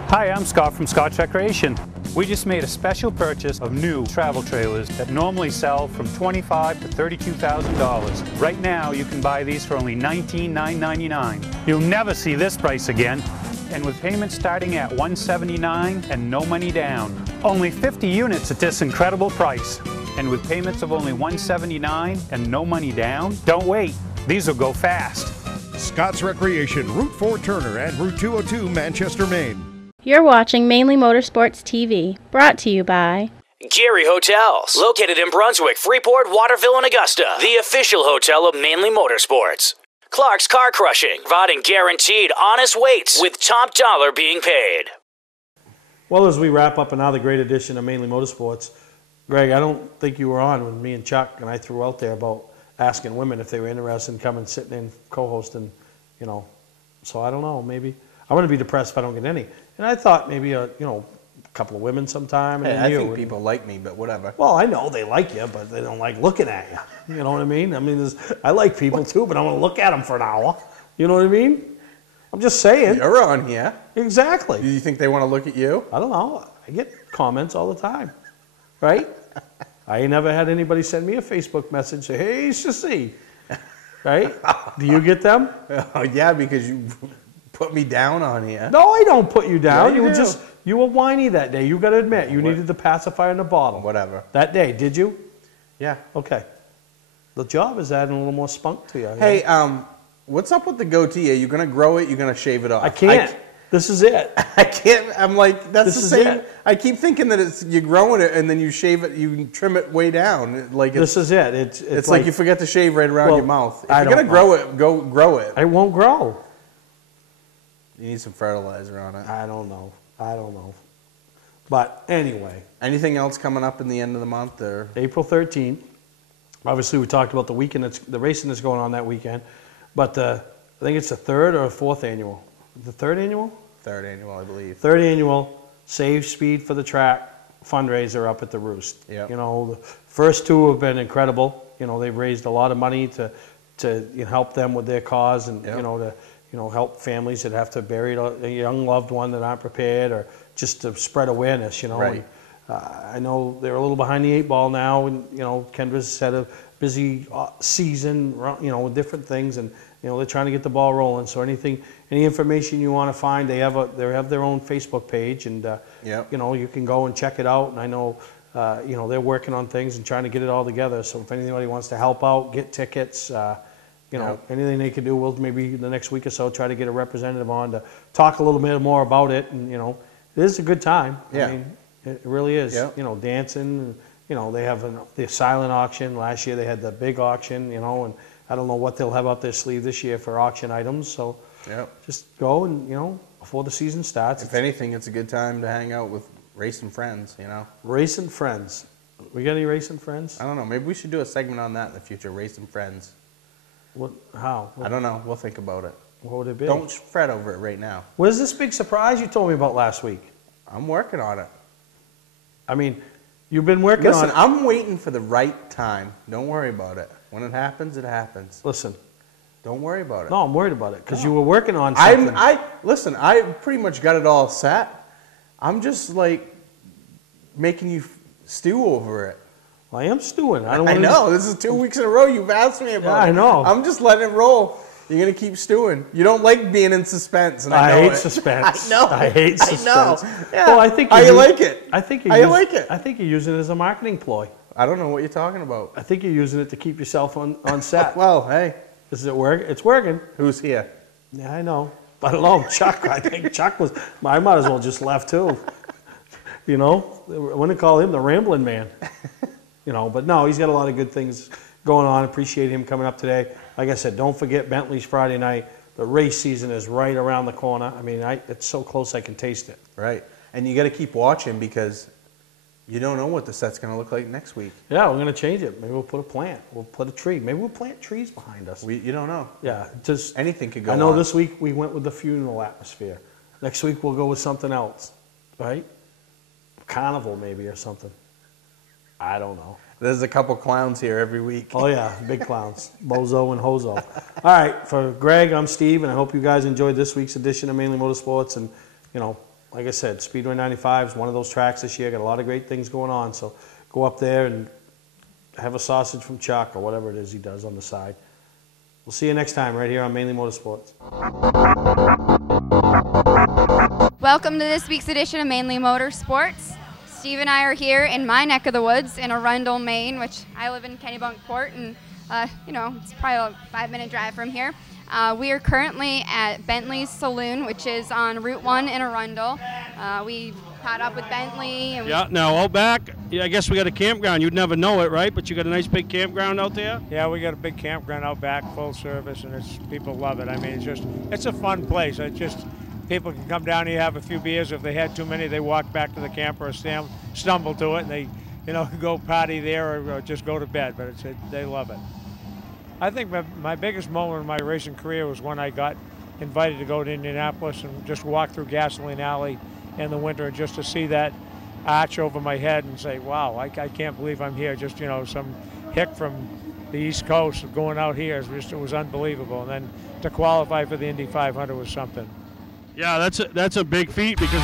Hi, I'm Scott from Scott's Recreation. We just made a special purchase of new travel trailers that normally sell from $25,000 to $32,000. Right now, you can buy these for only $19,999. You'll never see this price again. And with payments starting at $179 and no money down. Only 50 units at this incredible price. And with payments of only $179 and no money down, don't wait. These will go fast. Scott's Recreation, Route 4 Turner and Route 202 Manchester, Maine. You're watching Mainly Motorsports TV, brought to you by Gary Hotels, located in Brunswick, Freeport, Waterville, and Augusta, the official hotel of Mainly Motorsports. Clark's Car Crushing, providing guaranteed honest weights with top dollar being paid. Well, as we wrap up another great edition of Mainly Motorsports, Greg, I don't think you were on when me and Chuck and I threw out there about asking women if they were interested in coming, sitting in, co-hosting, So I don't know, maybe. I'm going to be depressed if I don't get any. And I thought maybe, a couple of women sometime. And I think people like me, but whatever. Well, I know they like you, but they don't like looking at you. You know what I mean? I like people too, but I want to look at them for an hour. You know what I mean? I'm just saying. You're on here. Exactly. Do you think they want to look at you? I don't know. I get comments all the time. Right? I ain't never had anybody send me a Facebook message say, hey, sissy. Right? Do you get them? Oh, yeah, because you put me down on here. No, I don't put you down. Yeah, you were whiny that day. You got to admit, you needed the pacifier in the bottle. Whatever. That day, did you? Yeah. Okay. The job is adding a little more spunk to you. Hey, what's up with the goatee? Are you going to grow it? You're going to shave it off? I can't. This is it. I can't. I'm like, that's the same. I keep thinking that you're growing it and then you shave it, you trim it way down. This is it. It's like you forget to shave right around your mouth. If you're going to grow it, go grow it. It won't grow. You need some fertilizer on it. I don't know. But anyway. Anything else coming up in the end of the month? Or? April 13th. Obviously, we talked about the weekend, the racing that's going on that weekend. But I think it's the third or fourth annual. The third annual? Third annual, I believe. Third annual Save Speed for the Track fundraiser up at the Roost. Yep. You know, the first two have been incredible. You know, they've raised a lot of money to help them with their cause and, Yep. to help families that have to bury a young loved one that aren't prepared, or just to spread awareness, Right. And, I know they're a little behind the 8 ball now, and, Kendra's had a busy season, with different things, and, they're trying to get the ball rolling. So any information you want to find, they have their own Facebook page, and, Yep. you can go and check it out. And I know, they're working on things and trying to get it all together. So if anybody wants to help out, get tickets, anything they can do, we'll maybe the next week or so try to get a representative on to talk a little bit more about it. And, it is a good time. Yeah. I mean, it really is. Yep. Dancing, they have the silent auction. Last year they had the big auction, and I don't know what they'll have up their sleeve this year for auction items. So Yep. just go and, before the season starts. If anything, it's a good time to hang out with racing friends, Racing friends. We got any racing friends? I don't know. Maybe we should do a segment on that in the future, racing friends. What? How? I don't know. We'll think about it. What would it be? Don't fret over it right now. Where's this big surprise you told me about last week? I'm working on it. I mean, you've been working on it. I'm waiting for the right time. Don't worry about it. When it happens, it happens. Listen. Don't worry about it. No, I'm worried about it because you were working on something. Listen, I pretty much got it all set. I'm just like making you stew over it. Well, I am stewing. I know. This is 2 weeks in a row you've asked me about it. I know. I'm just letting it roll. You're going to keep stewing. You don't like being in suspense. And I hate it. suspense. I know. I hate suspense. I know. Yeah. Well, I think How you like it? I think How you like it? I think you're using it as a marketing ploy. I don't know what you're talking about. I think you're using it to keep yourself on set. Well, hey. Does it work? It's working. Who's here? Yeah, I know. I don't know. Chuck. I think Chuck was. I might as well just left too. I want to call him the Rambling Man. But no, he's got a lot of good things going on. Appreciate him coming up today. Like I said, don't forget Bentley's Friday night. The race season is right around the corner. I mean, it's so close I can taste it. Right. And you got to keep watching because you don't know what the set's going to look like next week. Yeah, we're going to change it. Maybe we'll put a plant. We'll put a tree. Maybe we'll plant trees behind us. You don't know. Yeah, just anything could go I know on. This week we went with the funeral atmosphere. Next week we'll go with something else, right? Carnival maybe or something. I don't know. There's a couple clowns here every week. Oh yeah, big clowns, Bozo and Hozo. All right, for Greg, I'm Steve, and I hope you guys enjoyed this week's edition of Mainly Motorsports. And like I said, Speedway 95 is one of those tracks this year. Got a lot of great things going on. So go up there and have a sausage from Chuck or whatever it is he does on the side. We'll see you next time right here on Mainly Motorsports. Welcome to this week's edition of Mainly Motorsports. Steve and I are here in my neck of the woods in Arundel, Maine, which I live in Kennebunkport, and it's probably a 5-minute drive from here. We are currently at Bentley's Saloon, which is on Route 1 in Arundel. We caught up with Bentley. And now out back, I guess we got a campground. You'd never know it, right? But you got a nice big campground out there? Yeah, we got a big campground out back, full service, and people love it. I mean, it's a fun place. People can come down here, have a few beers. If they had too many, they walk back to the camper or stumble to it, and they, go party there or just go to bed. But they love it. I think my biggest moment in my racing career was when I got invited to go to Indianapolis and just walk through Gasoline Alley in the winter, and just to see that arch over my head and say, wow, I can't believe I'm here. Just, some hick from the East Coast going out here. It was unbelievable. And then to qualify for the Indy 500 was something. Yeah, that's a big feat because